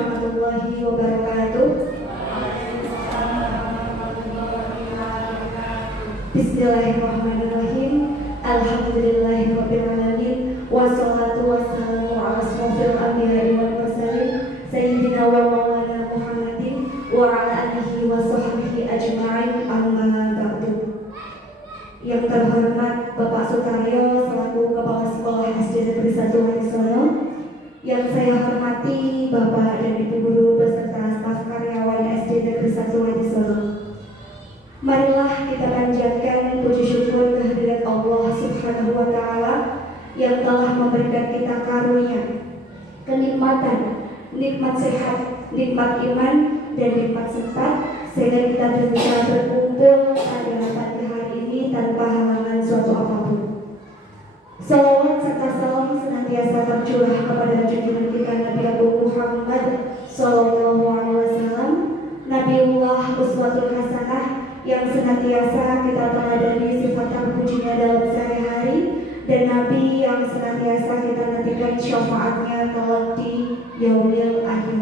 warahmatullahi wabarakatuh. Bismillahirrahmanirrahim. Alhamdulillahirabbil alamin. Wassalatu wassalamu ala asyrofil anbiya'i wal mursalin sayyidina wa maulana Muhammadin wa ala alihi wa sahbihi ajma'in, amma ba'du. Yang terhormat Bapak Sutaryo selaku Kepala Sekolah SD Negeri 1 Warisono, yang saya hormati Bapak dan Ibu Guru beserta staf karyawan SD Negeri 1 Warisono. Marilah kita panjatkan puji syukur kehadirat Allah Subhanahu wa Ta'ala yang telah memberikan kita karunia, kenikmatan, nikmat sehat, nikmat iman, dan nikmat sempat, sehingga kita bisa berkumpul pada pagi hari ini tanpa halangan suatu apapun. Salawat serta salam senantiasa tercurah kepada junjungan kita Nabi Agung Muhammad Sallallahu Alaihi Wasallam, Nabiullah Uswatul Hasanah, yang senantiasa kita teladani sifat terpujinya dalam sehari-hari, dan Nabi yang senantiasa kita nantikan syafaatnya kelak di yaumil akhir.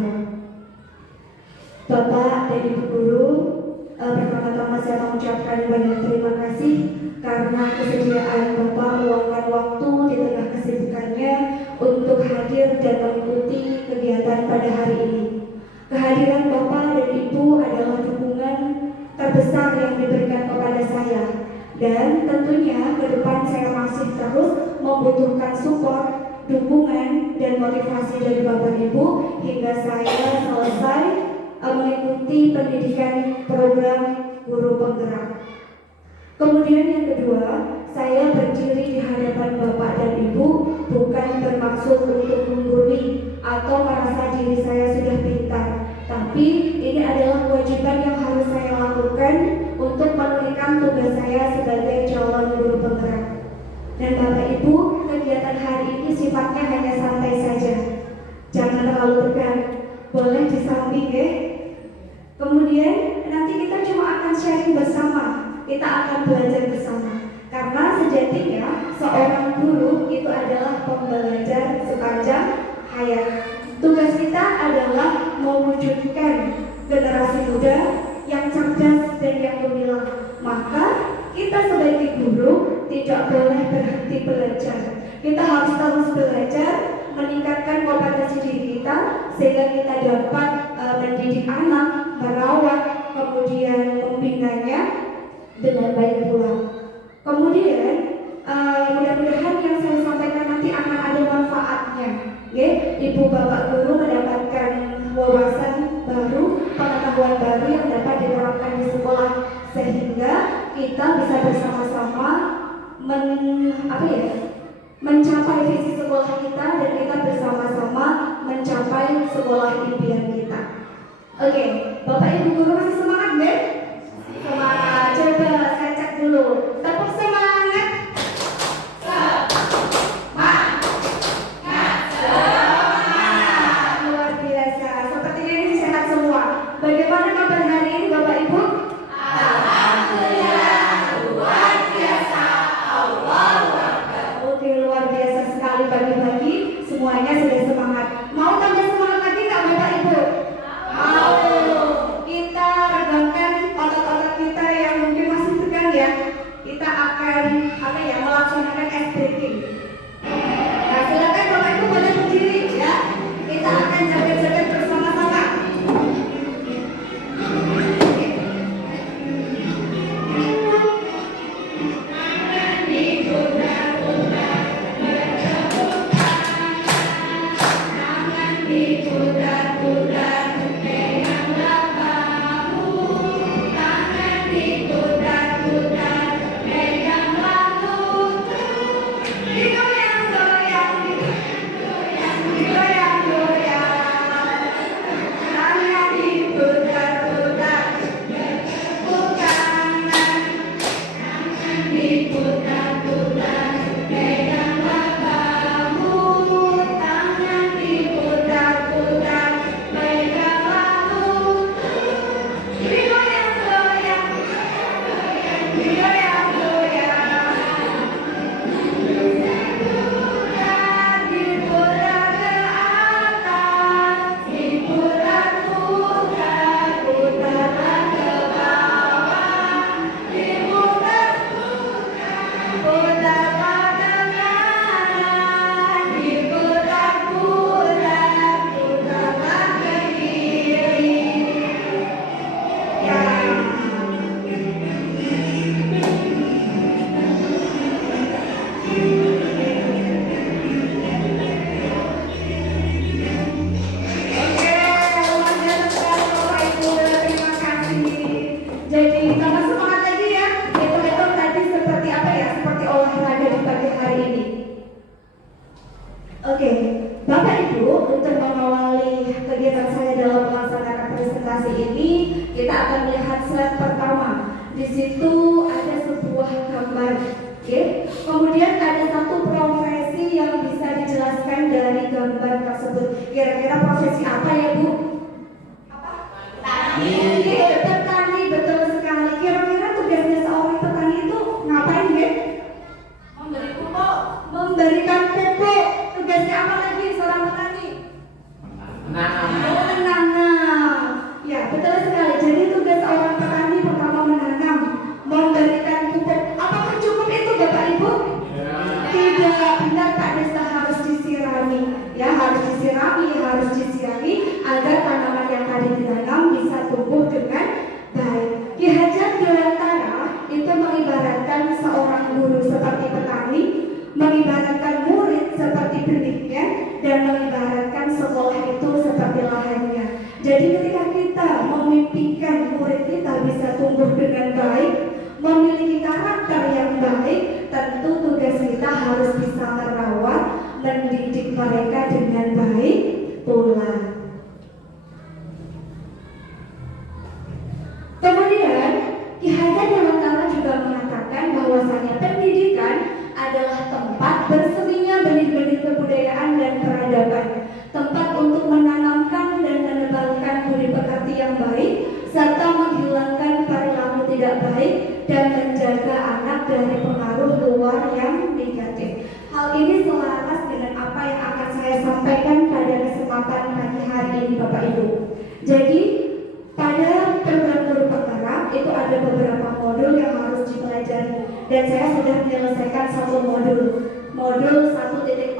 Bapak dan Ibu Guru, pertama-tama saya mengucapkan banyak terima kasih karena kesediaan Bapak meluangkan waktu di tengah kesibukannya untuk hadir dan mengikuti kegiatan pada hari ini. Kehadiran Bapak dan Ibu adalah dukungan terbesar yang diberikan kepada saya, dan tentunya ke depan saya masih terus membutuhkan support, dukungan, dan motivasi dari Bapak Ibu hingga saya selesai mengikuti pendidikan program guru penggerak. Kemudian yang kedua, saya berdiri di hadapan Bapak dan Ibu bukan bermaksud untuk menggurui atau merasa diri saya sudah pintar, tapi ini adalah kewajiban yang harus saya lakukan untuk menunaikan tugas saya sebagai calon guru penggerak. Dan Bapak Ibu, kegiatan hari ini sifatnya hanya santai saja, jangan terlalu tegang, boleh disamping ya. Kemudian nanti kita cuma akan sharing bersama, kita akan belajar bersama. Karena sejatinya seorang guru itu adalah pembelajar sepanjang hayat. Tugas kita adalah mewujudkan generasi muda yang cerdas dan yang gemilang. Maka kita sebagai guru tidak boleh berhenti belajar. Kita harus terus belajar, meningkatkan kompetensi diri kita sehingga kita dapat mendidik anak, merawat, kemudian membinanya dengan baik pula. Kemudian mudah-mudahan yang saya sampaikan nanti akan ada manfaatnya. Ibu bapak guru mendapatkan wawasan baru, pengetahuan baru yang dapat diterapkan di sekolah, sehingga kita bisa bersama-sama mencapai visi sekolah kita, dan kita bersama-sama mencapai sekolah impian kita. Oke, Bapak Ibu guru masih semangat deh? Semangat. Coba saya cek dulu. Tepuk semangat. Semangat. Semangat. Luar biasa. Sepertinya ini sehat semua. Bagaimana kabar hari ini Bapak Ibu? Alhamdulillah. Luar biasa. Allahu Akbar. Oke, luar biasa sekali pagi-pagi. Semuanya sudah semangat. Mau tambah semangat lagi nggak Bapak Ibu? Mau. Kita regangkan otot-otot kita yang mungkin masih tegang ya. Kita akan melaksanakan ice breaking. Nah, silakan Bapak Ibu boleh berdiri ya. Kita akan jaga-jaga bersama-sama. Baik. situ ada sebuah gambar. Oke. Kemudian ada satu profesi yang bisa dijelaskan dari gambar tersebut. Kira-kira profesi apa ya, Bu? Apa? Petani. Oke, petani, betul sekali. Kira-kira tugasnya seorang petani itu ngapain, ya? Memberi pupuk. Memberikan pupuk. Tugasnya apa lagi seorang petani? Menanam. Ya, betul sekali. Jadi tugas seorang petani pertama menanam, memberikan pupuk. Apakah cukup itu, Bapak Ibu? Ya. Tidak, benar Pak Desa, harus disirami. Ya, harus disirami agar tanaman yang tadi ditanam bisa tumbuh dengan baik. Ki Hajar Dewantara itu mengibaratkan seorang guru seperti petani, mengibaratkan murid seperti benihnya, dan mengibaratkan sekolah itu seperti lahannya. Jadi ketika kita memimpikan murid kita bisa tumbuh dengan baik, memiliki karakter yang baik, tentu tugas kita harus bisa merawat, mendidik mereka dengan baik pula. Kemudian Ki Hajar Dewantara juga mengatakan bahwasanya pendidikan adalah tempat berseminya benih-benih kebudayaan dan peradaban, tempat untuk menanamkan dan menebalkan budi pekerti yang baik, serta menghilangkan perilaku tidak baik dan menjaga anak dari pengaruh luar yang negatif. Hal ini selaras dengan apa yang akan saya sampaikan pada kesempatan pagi hari ini, Bapak Ibu. Jadi pada program guru penggerak itu ada beberapa modul yang harus dipelajari, dan saya sudah menyelesaikan satu modul 1.4.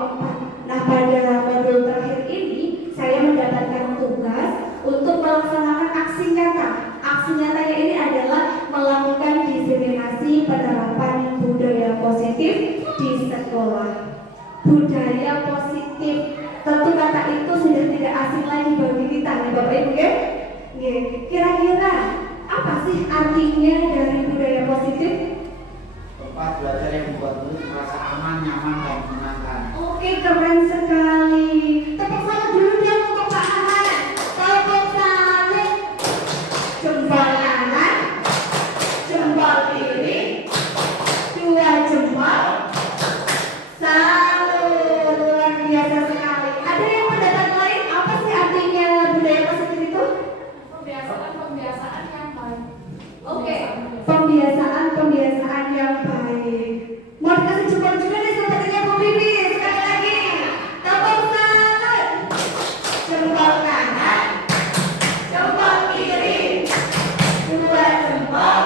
Nah, pada modul terakhir ini saya mendapatkan tugas untuk melaksanakan aksi nyata. Aksi nyatanya ini adalah melakukan diseminasi penerapan budaya positif di sekolah. Budaya positif, tentu kata itu sudah tidak asing lagi bagi kita, ya Bapak Ibu ya. Kira-kira apa sih artinya dari budaya positif? Tempat belajar yang membuat murid merasa aman, nyaman, dan menyenangkan. Oke, keren sekali. Tepuk tangan dulu dong untuk Pak Ahmad. Tepuk tangan. Jempol kanan, jempol kiri, 2 jempol. Salut, luar biasa sekali. Ada yang pendapat lain? Apa sih artinya budaya positif itu? Pembiasaan yang baik. Oke, pembiasaan yang baik. Mau dikasih jempol juga nih sepertinya Bu Bibi. Sekali lagi, tepuk tangan. Jempol kanan, jempol kiri, 2 jempol.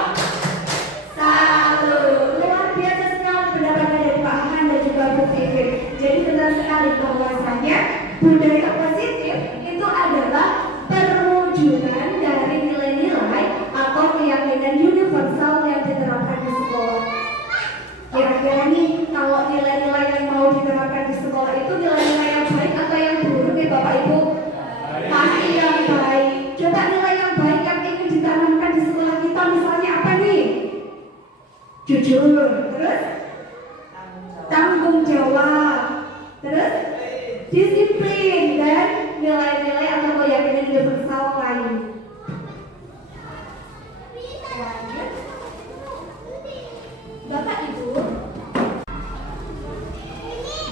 Salut, luar biasa sekali pendapatnya dari Pak Han dan juga Bu Bibi. Jadi benar sekali bahwasanya budaya positif itu adalah perwujudan dari nilai-nilai atau keyakinan universal yang diterapkan di sekolah. Kira-kira nih, kalau nilai-nilai yang mau diterapkan di sekolah itu nilai-nilai yang baik atau yang buruk nih Bapak Ibu? Pasti yang baik. Coba nilai yang baik yang ingin ditanamkan di sekolah kita misalnya apa nih? Jujur, terus tanggung jawab, terus disiplin, dan nilai-nilai atau keyakinan universal lain. Bapak Ibu,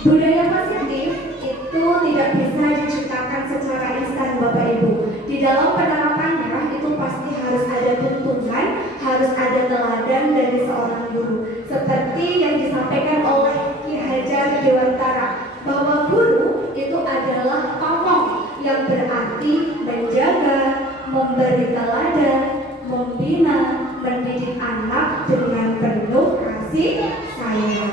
budaya positif itu tidak bisa diciptakan secara instan, Bapak Ibu. Di dalam penerapannya itu pasti harus ada tuntunan, harus ada teladan dari seorang guru. Seperti yang disampaikan oleh Ki Hajar Dewantara, bahwa guru itu adalah pamong, yang berarti menjaga, memberi teladan, membina, mendidik anak dengan penuh kasih sayang.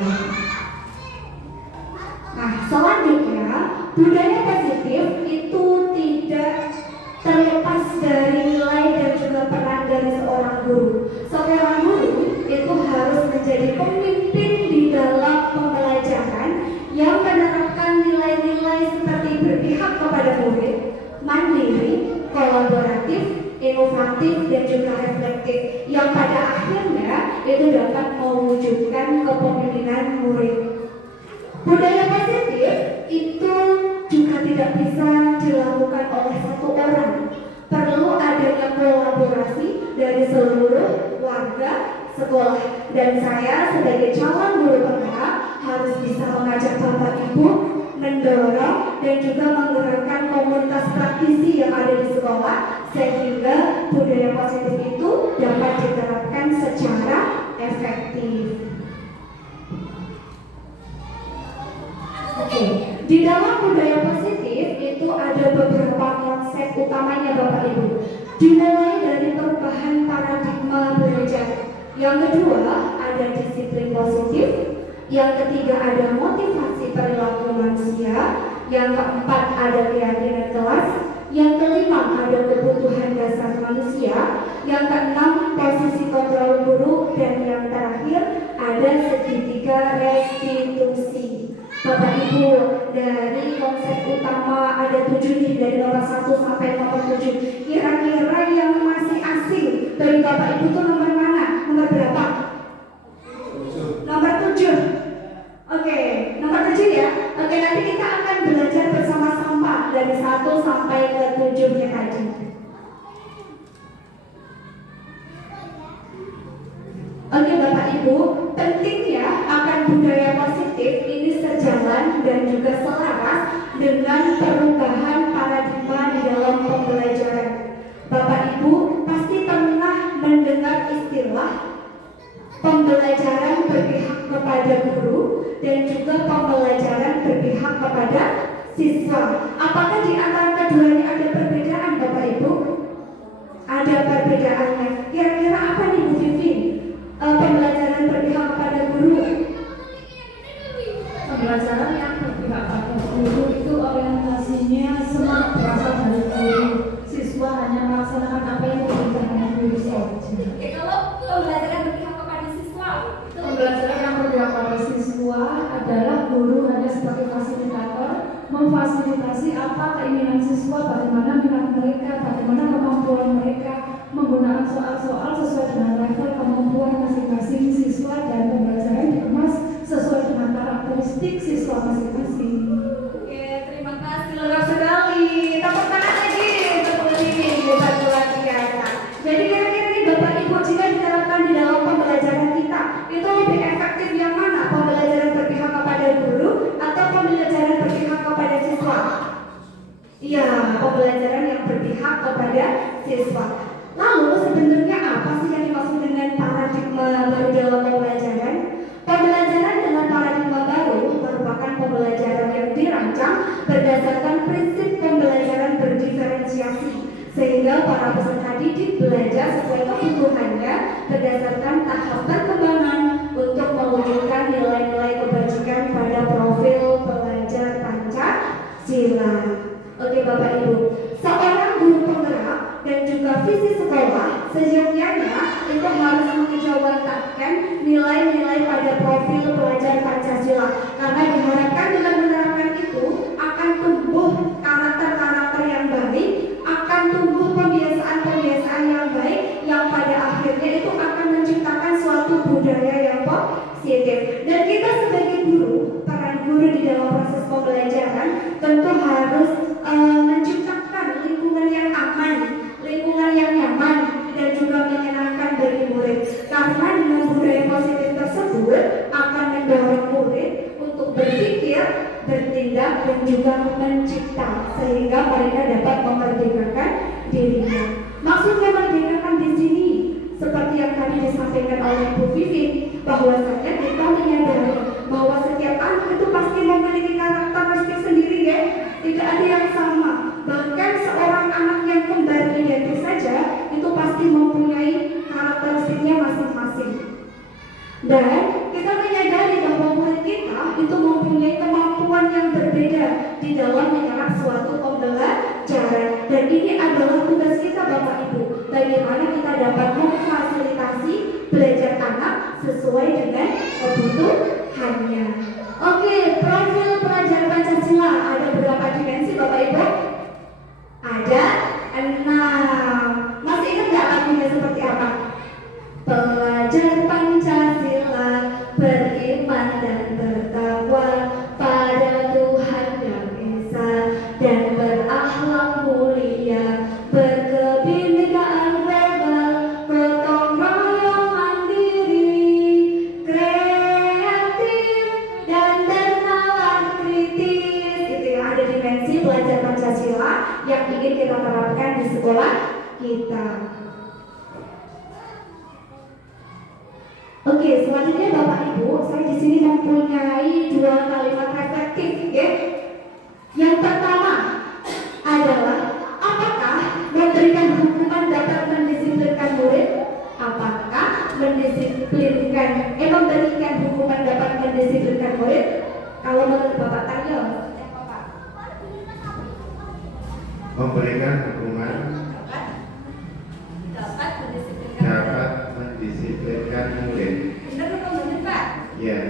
Nah, selanjutnya budaya positif itu tidak terlepas dari nilai dan juga peran dari seorang guru. Seorang guru itu harus menjadi pemimpin di dalam pembelajaran yang menerapkan nilai-nilai seperti berpihak kepada murid, mandiri, kolaboratif, inovatif, dan juga reflektif, yang pada akhirnya itu dapat mewujudkan kepemimpinan murid. Budaya positif itu juga tidak bisa dilakukan oleh satu orang. Perlu adanya kolaborasi dari seluruh warga sekolah. Dan saya sebagai calon guru penggerak harus bisa mengajak Bapak Ibu mendorong dan juga menggerakkan komunitas praktisi yang ada di sekolah sehingga budaya positif itu dapat diterapkan secara efektif. Oke, di dalam budaya positif itu ada beberapa konsep utamanya Bapak Ibu. Dimulai dari perubahan paradigma belajar. Yang kedua ada disiplin positif. Yang ketiga ada motivasi perilaku manusia. Yang keempat ada keyakinan kelas. Yang kelima ada kebutuhan dasar manusia. Yang keenam posisi kontrol guru. Dan yang terakhir ada segitiga restitusi. Bapak Ibu, dari konsep utama ada 7 nih, dari nomor 1 sampai nomor 7. Kira-kira yang masih asing dari Bapak Ibu tuh nomor mana? Nomor berapa? Nomor 7. Oke, nomor 7 ya. Oke, nanti kita akan belajar bersama-sama dari 1 sampai ke 7-nya tadi. Oke Bapak Ibu, pentingnya akan budaya positif ini sejalan dan juga selaras dengan perubahan paradigma di dalam pembelajaran. Bapak Ibu pasti pernah mendengar istilah pembelajaran berpihak kepada guru dan juga pembelajaran berpihak kepada siswa. Apakah di antara keduanya ada perbedaan Bapak Ibu? Ada perbedaannya. Kira-kira apa nih Bu Vivin? Pembelajaran berpihak kepada guru. Pembelajaran yang berpihak pada guru itu orientasinya semua berasal dari guru. Siswa hanya melaksanakan apa yang diperintahkan guru saja. Kalau pembelajaran berpihak kepada siswa, Pembelajaran yang berpihak pada siswa adalah guru hanya sebagai fasilitator, memfasilitasi apa keinginan siswa, bagaimana minat mereka, bagaimana kemampuan mereka, menggunakan soal-soal sesuai dengan level kemampuan masing-masing siswa, dan pembelajaran dikemas sesuai dengan karakteristik siswa masing-masing. Oke, terima kasih lengkap sekali. Tepuk tangan lagi untuk ini hebat luar biasa. Jadi kira-kira nih Bapak Ibu, jika diterapkan di dalam pembelajaran kita, itu lebih efektif yang mana? Pembelajaran berpihak kepada guru atau pembelajaran berpihak kepada siswa? Iya, pembelajaran yang berpihak kepada siswa. Lalu sebenarnya apa sih yang dimaksud dengan paradigma baru dalam pembelajaran? Pembelajaran dengan paradigma baru merupakan pembelajaran yang dirancang berdasarkan prinsip pembelajaran berdiferensiasi, sehingga para peserta didik belajar sesuai kebutuhannya berdasarkan tahap perkembangan untuk mewujudkan nilai-nilai kebajikan pada profil pelajar Pancasila. Oke Bapak Ibu, seorang guru penggerak dan juga visi sekolah sejatinya itu harus mengejawantahkan nilai-nilai pada profil pelajar Pancasila, karena diharapkan dengan menerapkan itu akan tumbuh karakter-karakter yang baik, akan tumbuh pembiasaan-pembiasaan yang baik yang pada akhirnya itu akan menciptakan suatu budaya yang positif. Dan kita sebagai guru, peran guru di dalam proses pembelajaran tentu harus menciptakan lingkungan yang aman, lingkungan yang nyaman, dan juga menyenangkan bagi murid. Karena dengan budaya positif tersebut akan mendorong murid untuk berpikir, bertindak, dan juga mencipta, sehingga mereka dapat memerdekakan dirinya. Maksud memerdekakan di sini seperti yang tadi disampaikan oleh Bu Vivin, bahwasanya kita menyadari bahwa setiap anak itu pasti memiliki karakteristik sendiri ya, tidak ada yang sama. Bahkan seorang anak yang kembar identik saja itu pasti mempunyai karakteristiknya masing-masing. Dan kita menyadari bahwa murid kita itu mempunyai kemampuan yang berbeda di dalam menyerap suatu pembelajaran. Dan ini adalah tugas kita Bapak Ibu, bagaimana kita dapat memfasilitasi belajar anak sesuai dengan kebutuhannya. Oke, profil pelajar Pancasila ada berapa dimensi Bapak Ibu? Ada 6. Masih ingat nggak lagunya seperti apa? Pelajar Pancasila beriman dan bertakwa pada Tuhan Yang Esa dan berakhlak mulia, berkebinekaan global, gotong royong mandiri, yang ingin kita terapkan di sekolah kita. Oke, selanjutnya Bapak Ibu, saya di sini mempunyai 2 kalimat reflektif, ya. Yang pertama adalah apakah memberikan hukuman dapat mendisiplinkan murid? Apakah memberikan hukuman dapat mendisiplinkan murid? Kalau menurut Bapak Taryo, siapa Pak? Memberikan hukuman Dapat mendisiplinkan. dapat mendisiplinkan murid. Benar apa benar Pak? Ya,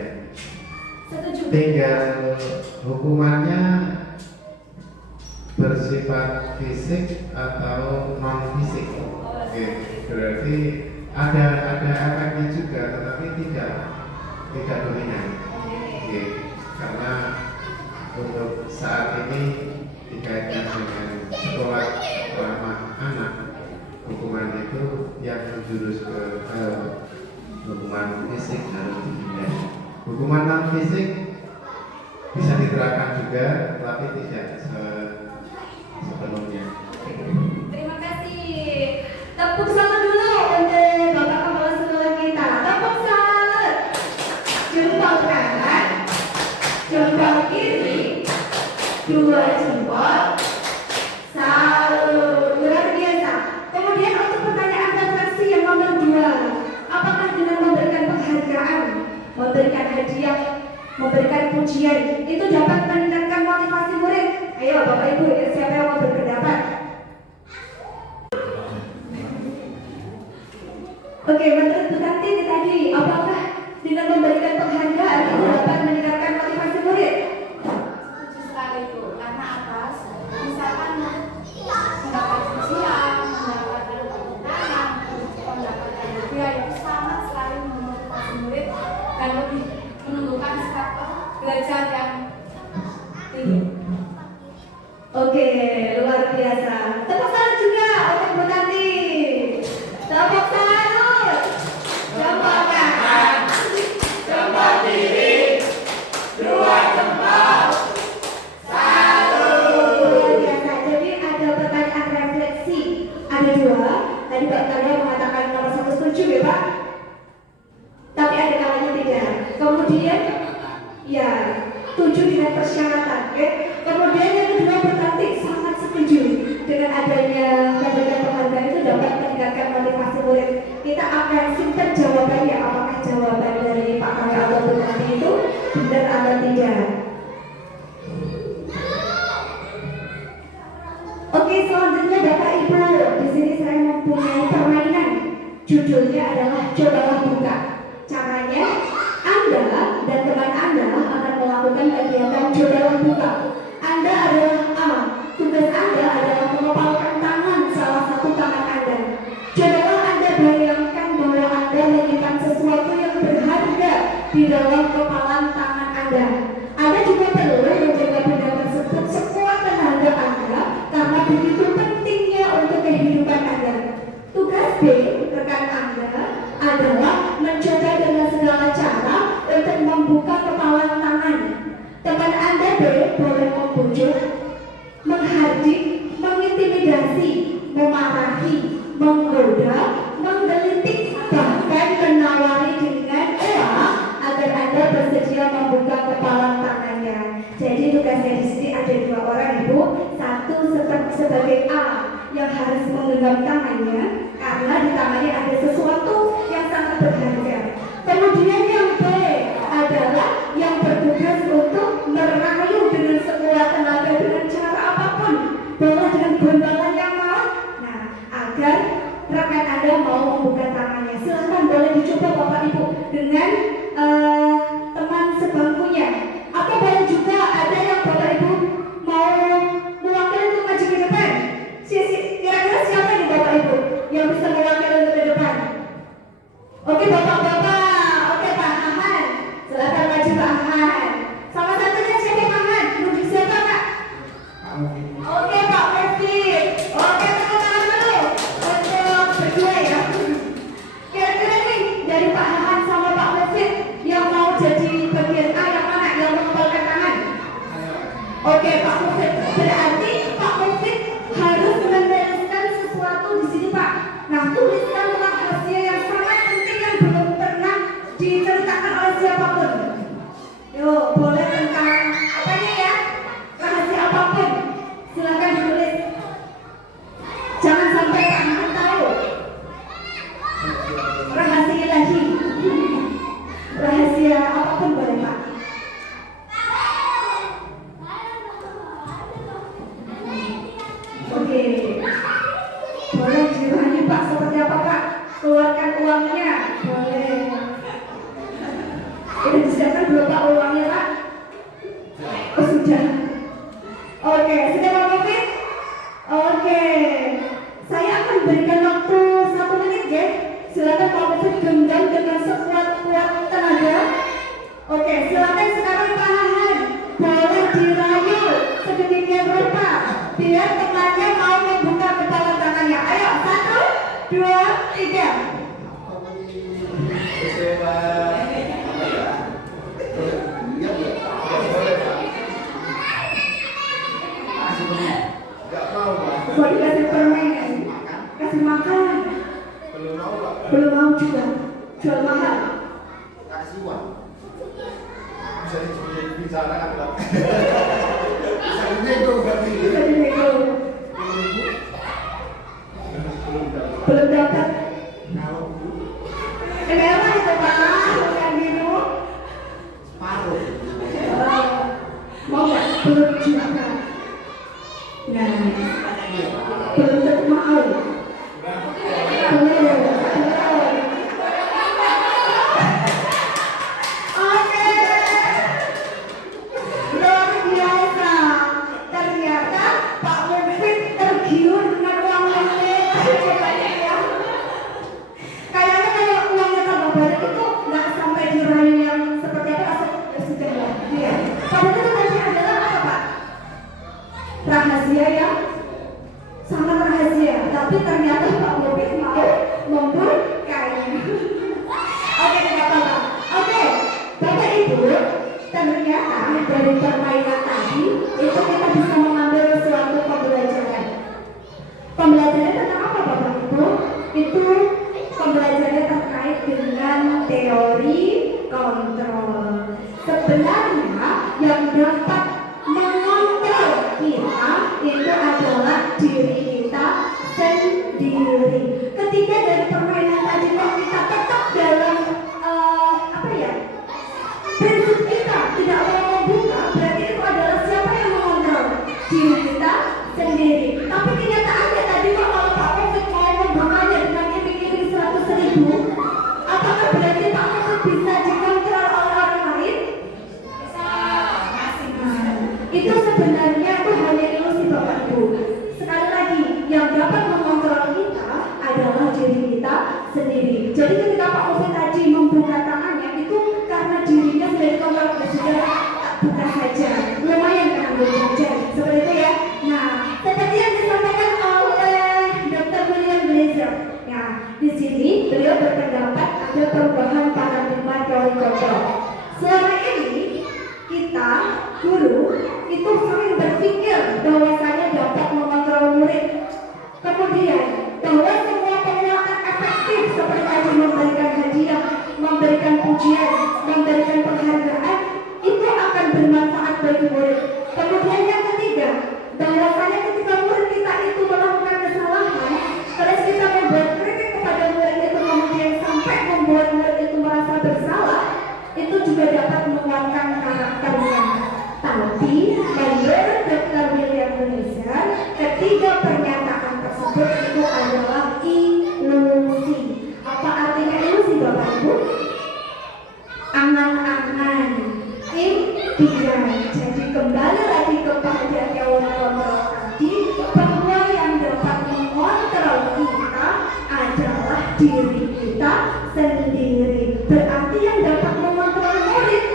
Setuju. tinggal hukumannya bersifat fisik atau non fisik. Oke, berarti ada efeknya juga, tetapi tidak dominan. Oke, karena untuk saat ini dikaitkan dengan sekolah ramah anak, hukuman itu yang menjurus ke hukuman fisik harus dihindari. Hukuman non fisik bisa diterapkan juga, tapi tidak sepenuhnya. Terima kasih. Tepuk tangan dulu untuk Bapak Kepala Sekolah kita. Tepuk tangan. Jempol kanan, jempol kiri, 2 jempol. Salut, luar biasa. Kemudian untuk pertanyaan refleksi yang nomor 2, apakah dengan memberikan penghargaan, memberikan hadiah, memberikan pujian itu dapat meningkatkan motivasi murid? Ayo Bapak Ibu, ya, siapa yang mau berpendapat? Oke, menurut Bu Tanti tadi, apakah dengan memberikan penghargaan itu dapat meningkatkan motivasi murid? Setuju sekali Bu, karena apa? Misalkan mendapat pujian, mendapatkan tantangan, mendapatkan hadiah itu sangat sekali memotivasi murid dan lebih menumbuhkan sikap belajar yang tinggi. Oke, luar biasa. Tepuk tangan juga untuk Bu Tanti. Tepuk tangan. Jempol kanan, jempol kiri, 2 jempol. Salut. Luar biasa. Jadi ada pertanyaan refleksi. Ada 2. Tadi Pak Taryo mengatakan nomor 1 setuju ya Pak. Tapi ada kalanya tidak. Kemudian, ya, 7 dengan persyaratan. Ya. Kemudian yang kedua berarti sangat setuju dengan adanya memberikan penghargaan itu dapat meningkatkan motivasi murid. Kita akan simpan jawabannya, apakah jawaban dari Pak Taryo atau Bu Tanti itu benar atau tidak. Oke, selanjutnya Bapak Ibu, di sini saya mempunyai permainan. Judulnya adalah cobalah buka. Caranya, Anda dan teman Anda akan melakukan kegiatan cobalah buka. Anda adalah A. Tugas Anda adalah mengepalkan tangan salah satu tangan Anda. Cobalah Anda bayangkan bahwa Anda menyimpan sesuatu yang berharga di dalam kepalan tangan Anda. Anda juga perlu menjaga benda tersebut sekuat tenaga Anda karena begitu pentingnya untuk kehidupan Anda. Tugas B, rekan Anda, adalah mencoba dengan segala cara untuk membuka kepalan tangan. Teman Anda B boleh membujuk, menghardik, mengintimidasi, memarahi, menggoda, menggelitik, bahkan menawari dengan doa agar Anda bersedia membuka kepalan tangannya. Jadi tugasnya di sini ada 2 orang Ibu. Satu sebagai A yang harus menggenggam tangannya karena di tangannya ada sesuatu yang sangat berharga. Kemudian yang B adalah yang bertugas untuk merayu dengan sekuat tenaga dengan cara apapun, boleh dengan gombalan yang mau, nah agar rekan Anda mau membuka tangannya. Silahkan boleh dicoba Bapak Ibu dengan teman sebangkunya, atau boleh juga ada yang Bapak Ibu mau mewakili untuk maju ke depan. Kira-kira siapa nih Bapak Ibu yang bisa mewakili untuk ke depan? Oke Bapak-bapak, oke Pak Ahan, silakan maju Pak Ahan. Salah satunya siapa Pak Ahan? Menuju siapa Kak? Oke Pak Mufid. Oke, tepuk tangan dulu untuk berdua ya. Kira-kira nih dari Pak Ahan sama Pak Mufid mau membuka kedua tangannya? Ayo, 1, 2, 3. Mau dikasih permen, kasih makan. Belum mau juga. Jual mahal. Kasih uang. Bisa kan? Bisa nego berarti. Bisa dinego. Belum dapat. Kalau Kenapa itu Pak? Yang biru. separuh. Mau nggak? Belum juga. Nah, belum tentu mau. Belum. Oke. Luar biasa. Ternyata Pak Mufid tergiur dengan uang yang banyak ya. Kayaknya kalau uangnya tambah banyak itu nggak sampai dirayu yang seperti apa langsung ya sudah lah. Iya. Padahal itu tadi adalah apa Pak? Rahasia ya, sangat rahasia. Tapi ternyata Pak Mufid mau membukanya. Oke, tidak apa-apa. Oke, Bapak Ibu, ternyata dari permainan tadi itu kita bisa mengambil suatu pembelajaran. Pembelajaran tentang apa Bapak Ibu? Itu pembelajaran terkait dengan teori kontrol. Sebenarnya yang dapat mengontrol kita itu adalah diri kita sendiri. Ketika dari permainan tadi kalau kita tetap dalam apa ya, prinsip kita tidak mau membuka, berarti itu adalah siapa yang mengontrol? Diri kita sendiri. Tapi kenyataannya tadi kalau Pak Mufid mau membukanya dengan iming-iming 100.000, apakah berarti Pak Mufid bisa dikontrol oleh orang lain? Itu sebenarnya itu hanya ilusi Bapak Ibu. Sekali lagi, yang dapat mengontrol kita adalah diri kita sendiri. Jadi ketika Pak Mufid tadi membuka tangannya itu karena dirinya sudah dikontrol, sudah tak buka saja. Lumayan kan ambil jajan, seperti itu ya. Nah, seperti yang disampaikan oleh Dr. William Blazer. Nah, di sini beliau berpendapat ada perubahan paradigma teori kontrol. Selama ini kita guru itu sering berpikir bahwasanya dapat mengontrol murid. Kemudian bahwa semua penguatan efektif seperti tadi memberikan hadiah, memberikan pujian, memberikan penghargaan itu akan bermanfaat bagi murid. Kemudian yang ketiga, bahwasanya ketika murid kita itu melakukan kesalahan, terus kita membuat kritik kepada murid itu kemudian sampai membuat murid itu merasa bersalah, itu juga dapat menguatkan karakternya. Tapi menurut Dr. William Blazer, ketiga pernyataan tersebut itu adalah ilusi. Apa artinya ilusi Bapak Ibu? Angan-angan, impian. Jadi kembali lagi kepada teori kontrol tadi, bahwa yang dapat mengontrol kita adalah diri kita sendiri. Berarti yang dapat mengontrol murid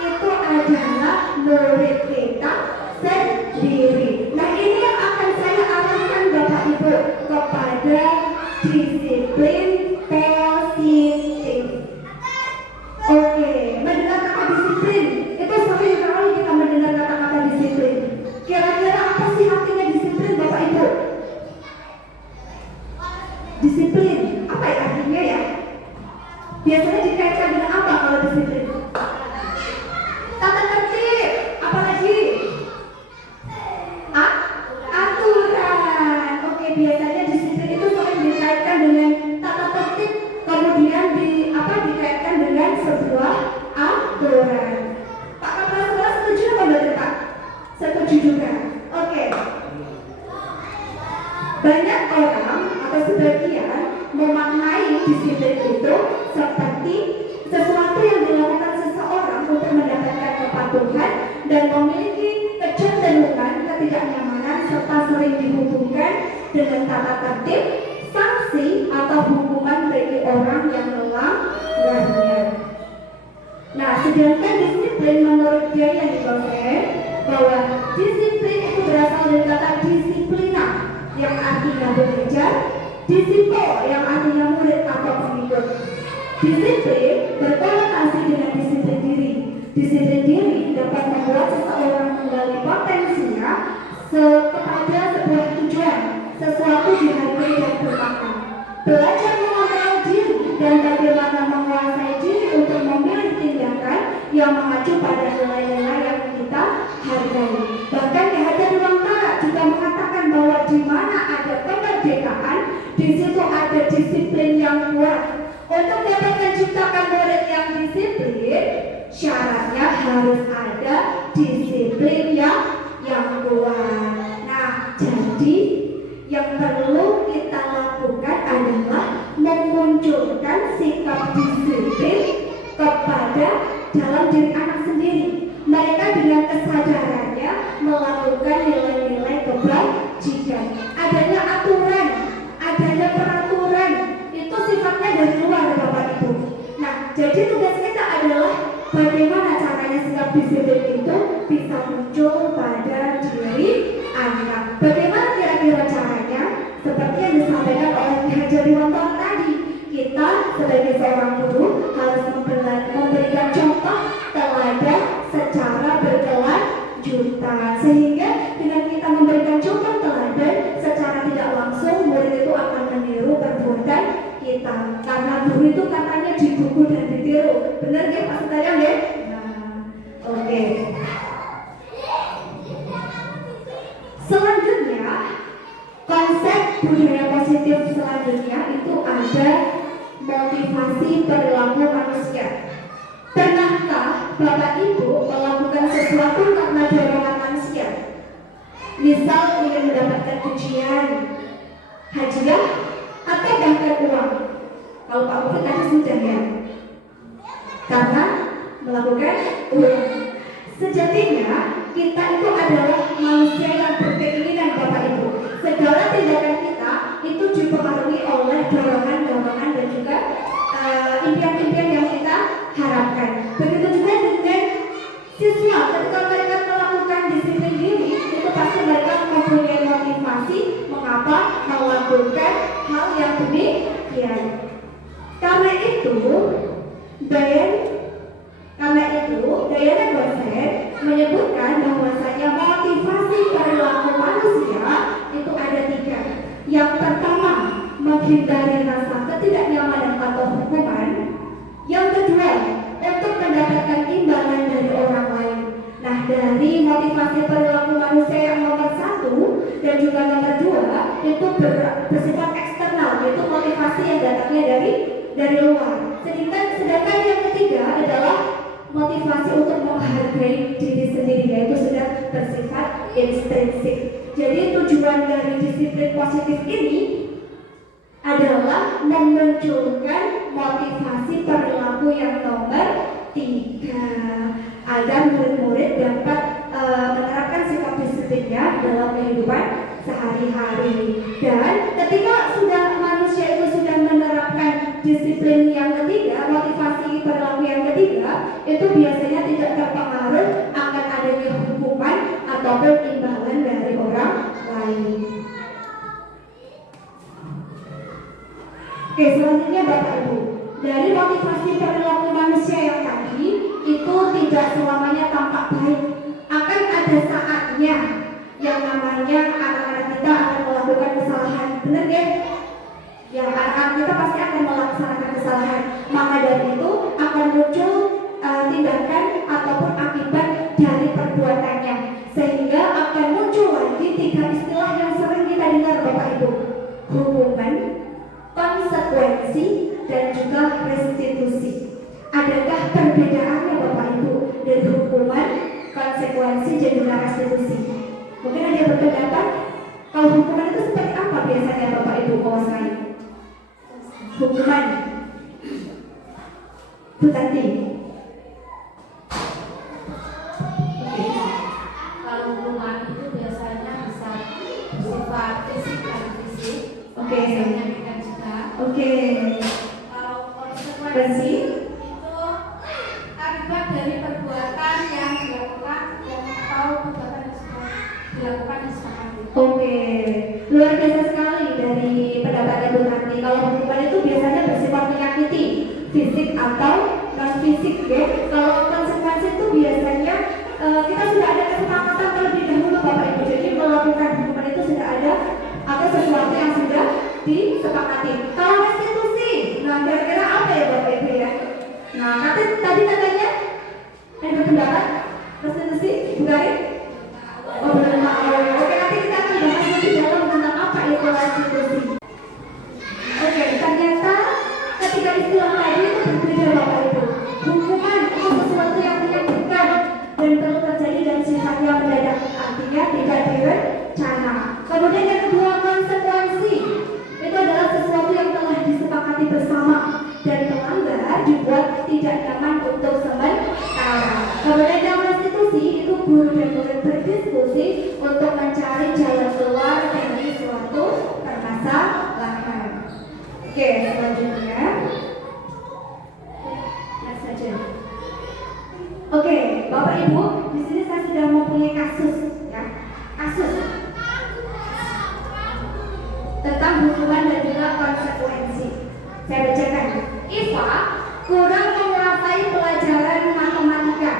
itu adalah murid kita sendiri. Nah, ini yang akan saya arahkan Bapak Ibu kepada disiplin positif. Oke, mendengar kata disiplin itu sering kali kita mendengar kata-kata disiplin. Kira-kira apa sih artinya disiplin Bapak Ibu? Disiplin, apa ya artinya ya? Biasanya dikaitkan dengan apa kalau disiplin? Tata tertib, apalagi? Aturan. Oke, biasanya disiplin itu sering dikaitkan dengan tata tertib, kemudian dikaitkan dengan sebuah aturan. Pak Kepala Sekolah setuju apa enggak Pak? Setuju juga. Oke. Banyak orang atau sebagian memaknai disiplin itu seperti sesuatu yang dilakukan seseorang untuk mendapatkan kepatuhan dan memiliki kecenderungan ketidaknyamanan serta sering dihubungkan dengan tata tertib, sanksi atau hukuman bagi orang yang melanggarnya. Nah, sedangkan disiplin menurut dia yang dikonsen bahwa disiplin itu berasal dari kata disiplina yang satu gereja, disipo yang artinya murid atau pengikut. Disiplin berkonotasi dengan disiplin diri. Disiplin diri dapat membuat seseorang menggali potensinya kepada sebuah tujuan, sesuatu dihargai dan bermakna. Belajar mengontrol diri dan bagaimana menguasai diri untuk memilih tindakan yang mengacu pada nilai-nilai yang kita hargai. Bahkan Ki Hajar Dewantara juga mengatakan bahwa di mana ada kemerdekaan, di situ ada disiplin yang kuat. Untuk dapat menciptakan murid yang disiplin, syaratnya harus ada disiplin yang kuat. Nah, jadi yang perlu kita lakukan adalah memunculkan sikap disiplin kepada dalam diri anak sendiri. Mereka dengan kesadarannya melakukan nilai-nilai kebajikan. Adanya aturan, adanya peraturan, itu sifatnya dari luar, Bapak Ibu. Nah, jadi tugas kita adalah bagaimana caranya sikap disiplin itu bisa muncul pada diri anak. Bagaimana kira-kira caranya? Seperti yang disampaikan oleh Ki Hajar Dewantara tadi, kita sebagai seorang guru harus memberikan contoh teladan secara berkelanjutan, sehingga dengan kita memberikan contoh teladan secara tidak langsung, murid itu akan meniru perbuatan kita. Karena guru itu katanya di buku dan ditiru. Benar ya Pak Sutariam ya? Nah, oke. Selanjutnya, konsep budaya positif selanjutnya itu ada motivasi perilaku manusia. Pernahkah Bapak Ibu melakukan sesuatu karena dorongan manusia? Misal ingin mendapatkan pujian, hadiah, atau bahkan uang. Kalau Pak Bupati tadi sudah ya, karena melakukan uang. Sejatinya kita itu adalah manusia yang berkeinginan, Bapak Ibu. Segala tindakan kita itu dipengaruhi oleh dorongan-dorongan dan juga impian-impian yang kita harapkan. Begitu juga dengan siswa, ketika mereka melakukan disiplin diri, itu pasti mereka mempunyai motivasi mengapa melakukan hal yang demikian. Karena itu, Diana Gosen menyebutkan bahwasanya motivasi perilaku manusia itu ada 3. Yang pertama, menghindari rasa ketidaknyamanan atau hukuman. Yang kedua, untuk mendapatkan imbalan dari orang lain. Nah, dari motivasi perilaku manusia yang nomor 1 dan juga nomor 2 itu bersifat eksternal, yaitu motivasi yang datangnya dari luar. Sedangkan yang ketiga adalah motivasi untuk menghargai diri sendiri, yaitu sudah bersifat intrinsik. Jadi tujuan dari disiplin positif ini adalah memunculkan motivasi perilaku yang nomor 3 agar murid-murid dapat menerapkan sikap disiplinnya dalam kehidupan sehari-hari. Dan ketika manusia itu sudah menerapkan disiplin yang ketiga, motivasi perilaku yang ketiga, itu biasanya tidak terpengaruh akan adanya hukuman ataupun imbalan dari orang lain. Oke, selanjutnya Bapak Ibu, dari motivasi perilaku manusia yang tadi itu tidak selamanya tampak baik. Akan ada saatnya yang namanya anak-anak kita akan melakukan kesalahan. Benar ya? Ya, anak-anak kita pasti akan melaksanakan kesalahan. Maka dari itu akan muncul tindakan ataupun akibat dari perbuatannya, sehingga akan muncul lagi 3 istilah yang sering kita dengar, Bapak Ibu: hukuman, konsekuensi, dan juga restitusi. Adakah perbedaannya, Bapak Ibu, dari hukuman, konsekuensi, dan juga restitusi? Mungkin ada yang berpendapat kalau hukuman itu seperti apa biasanya, Bapak Ibu menguasai? Hukuman, Bu Tanti. Kalau hukuman itu biasanya bisa bersifat fisik dan fisik. Oke. Biasanya kita juga. Oke. Kalau konsekuensi Konsekuensi? itu akibat dari perbuatan yang dilakukan atau perbuatan yang sudah dilakukan disepakati. Oke, luar biasa sekali fisik atau non fisik ya. Kalau konsekuensi itu biasanya kita sudah ada kesepakatan terlebih dahulu Bapak Ibu. Jadi melakukan hukuman itu sudah ada atau sesuatu yang sudah disepakati. Kalau restitusi, nah kira-kira apa ya Bapak Ibu ya? Nah tadi katanya ada berpendapat restitusi, bukan? Oh belum tahu. Oke, nanti kita akan bahas lebih dalam tentang apa itu restitusi. Oke, ternyata ketika istilah tadi itu berbeda Bapak Ibu. Hukuman itu sesuatu yang menyakitkan dan perlu terjadi dan sifatnya mendadak, artinya tidak direncana. Kemudian yang kedua, konsekuensi itu adalah sesuatu yang telah disepakati bersama dan pelanggar dibuat tidak nyaman untuk sementara. Kemudian yang restitusi itu guru dan murid berdiskusi untuk mencari jalan keluar dari suatu permasalahan. Oke, selanjutnya next saja. Oke, Bapak Ibu, di sini saya sudah mempunyai kasus ya. Kasus tentang hukuman dan juga konsekuensi. Saya bacakan. Iva kurang menguasai pelajaran matematika,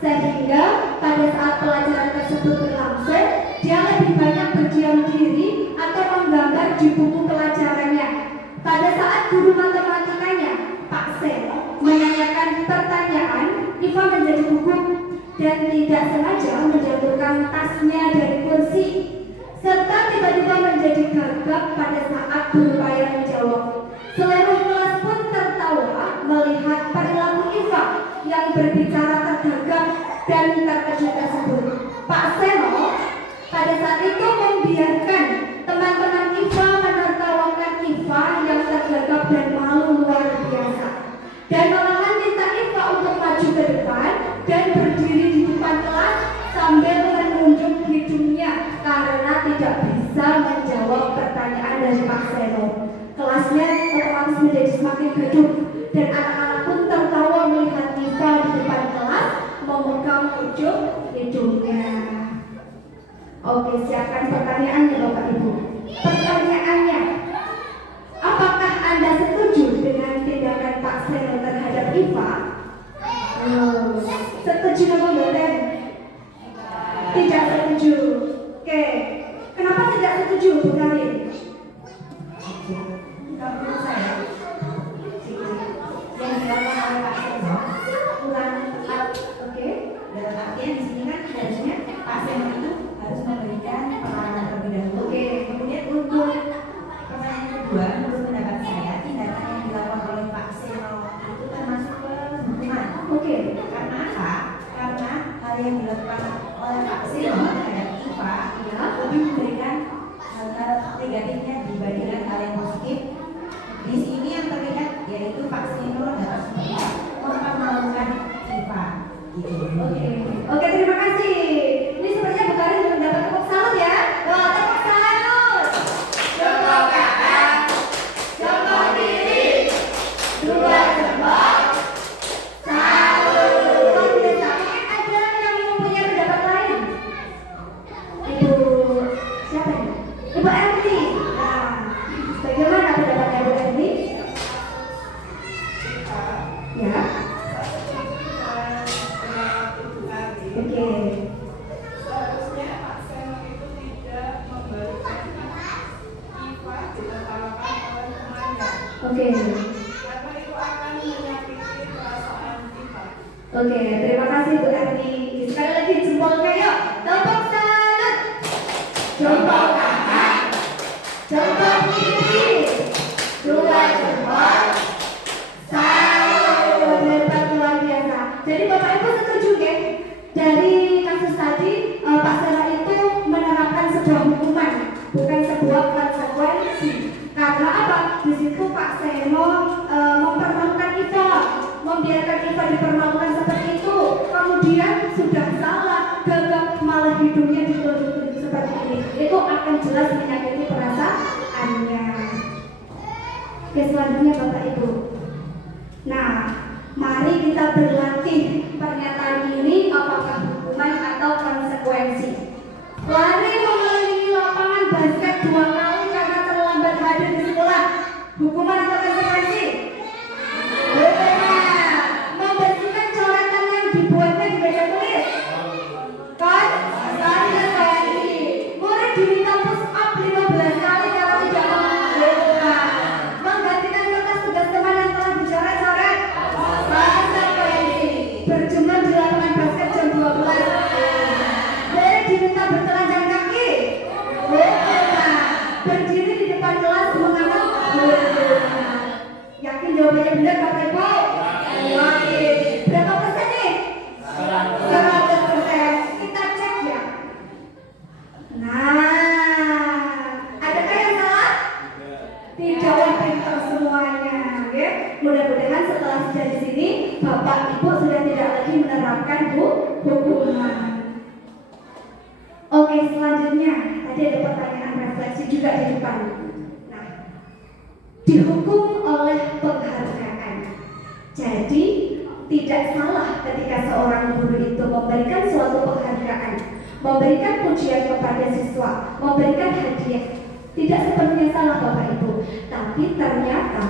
sehingga pada saat pelajaran tersebut berlangsung, dia lebih banyak berdiam diri atau menggambar di buku pelajarannya. Pada saat guru matematikanya, Pak Seno, menanyakan pertanyaan, Iva menjadi gugup dan tidak sengaja menjatuhkan tasnya dari kursi, serta tiba-tiba menjadi gagap pada saat berupaya menjawab. Seluruh kelas pun tertawa melihat perilaku Iva yang berbicara tergagap dan terkejut tersebut. Pak Seno pada saat itu membiarkan teman-teman Iva menertawakan Iva yang tergagap dan malu luar biasa, dan malahan minta Iva untuk maju ke depan dan berdiri di depan kelas sambil menunjuk hidungnya karena tidak bisa menjawab pertanyaan dari Pak Seno. Kelasnya otomatis menjadi semakin gaduh dan anak-anak pun tertawa melihat Iva di depan kelas memegang ujung hidungnya. Oke, siapkan pertanyaannya Bapak Ibu. Pertanyaannya, apakah Anda setuju dengan tindakan Pak Seno terhadap Iva? Setuju apa enggak? Tidak setuju. Oke, kenapa tidak setuju Bu Karin? Menurut saya yang dilakukan oleh Pak Seno kurang tepat. Oke. Dalam artian di sini kan harusnya Pak Seno itu harus memberikan pengalaman terlebih dahulu. Oke. Kemudian untuk pertanyaan kedua, menurut pendapat saya tindakan yang dilakukan oleh Pak Seno itu termasuk pembunuhan. Oke. Karena apa? Karena hal yang dilakukan oleh Pak Seno terhadap Iva lebih memberikan hal-hal negatifnya dibandingkan hal yang positif. Di sini yang terlihat yaitu Pak Seno dapat mempermalukan Iva. Gitu. Oke, terima kasih. Ini sepertinya Bu Karin mendapat tepuk salut ya. Wah, tepuk salut. Jempol kanan, jempol kiri, dua jempol. Salut. Luar biasa. Mungkin ada yang mempunyai pendapat lain. Ibu siapa ini? Ibu Erni. Nah, bagaimana pendapatnya Bu Erni? Ya. Oke. Seharusnya Pak Seno itu tidak memberikan Iva ditertawakan oleh temannya, Oke. karena itu akan menyakiti perasaan Iva. Oke, terima kasih Bu Erni. Sekali lagi jempolnya yuk. Tepuk salut. Jempol kanan, jempol kiri, dua jempol. Salut. Hebat, luar biasa. Jadi Bapak Ibu setuju ya? Dari kasus tadi Pak Seno itu menerapkan sebuah hukuman, bukan sebuah konsekuensi. Karena apa? Di situ Pak Seno mempermalukan Iva, membiarkan Iva dipermalukan seperti itu. Kemudian sudah salah, gagap malah hidungnya ditutup seperti ini. Itu akan jelas menyakiti perasaannya. Oke, selanjutnya Bapak Ibu. Nah, mari kita berlatih pernyataan ini apakah hukuman atau konsekuensi. Lari mengelilingi lapangan basket 2 kali karena terlambat hadir di sekolah. Hukuman atau konsekuensi? Yakin jawabannya benar Bapak Ibu? Yakin. Berapa persen nih? 100%. Kita cek ya. Nah, adakah yang salah? Tidak, wah pintar semuanya, ya. Mudah-mudahan setelah sudah di sini, Bapak Ibu sudah tidak lagi menerapkan hukuman. Oke, selanjutnya tadi ada pertanyaan refleksi juga di depan. Nah, dihukum oleh penghargaan. Jadi tidak salah ketika seorang guru itu memberikan suatu penghargaan, memberikan pujian kepada siswa, memberikan hadiah. Tidak sepenuhnya salah Bapak Ibu, tapi ternyata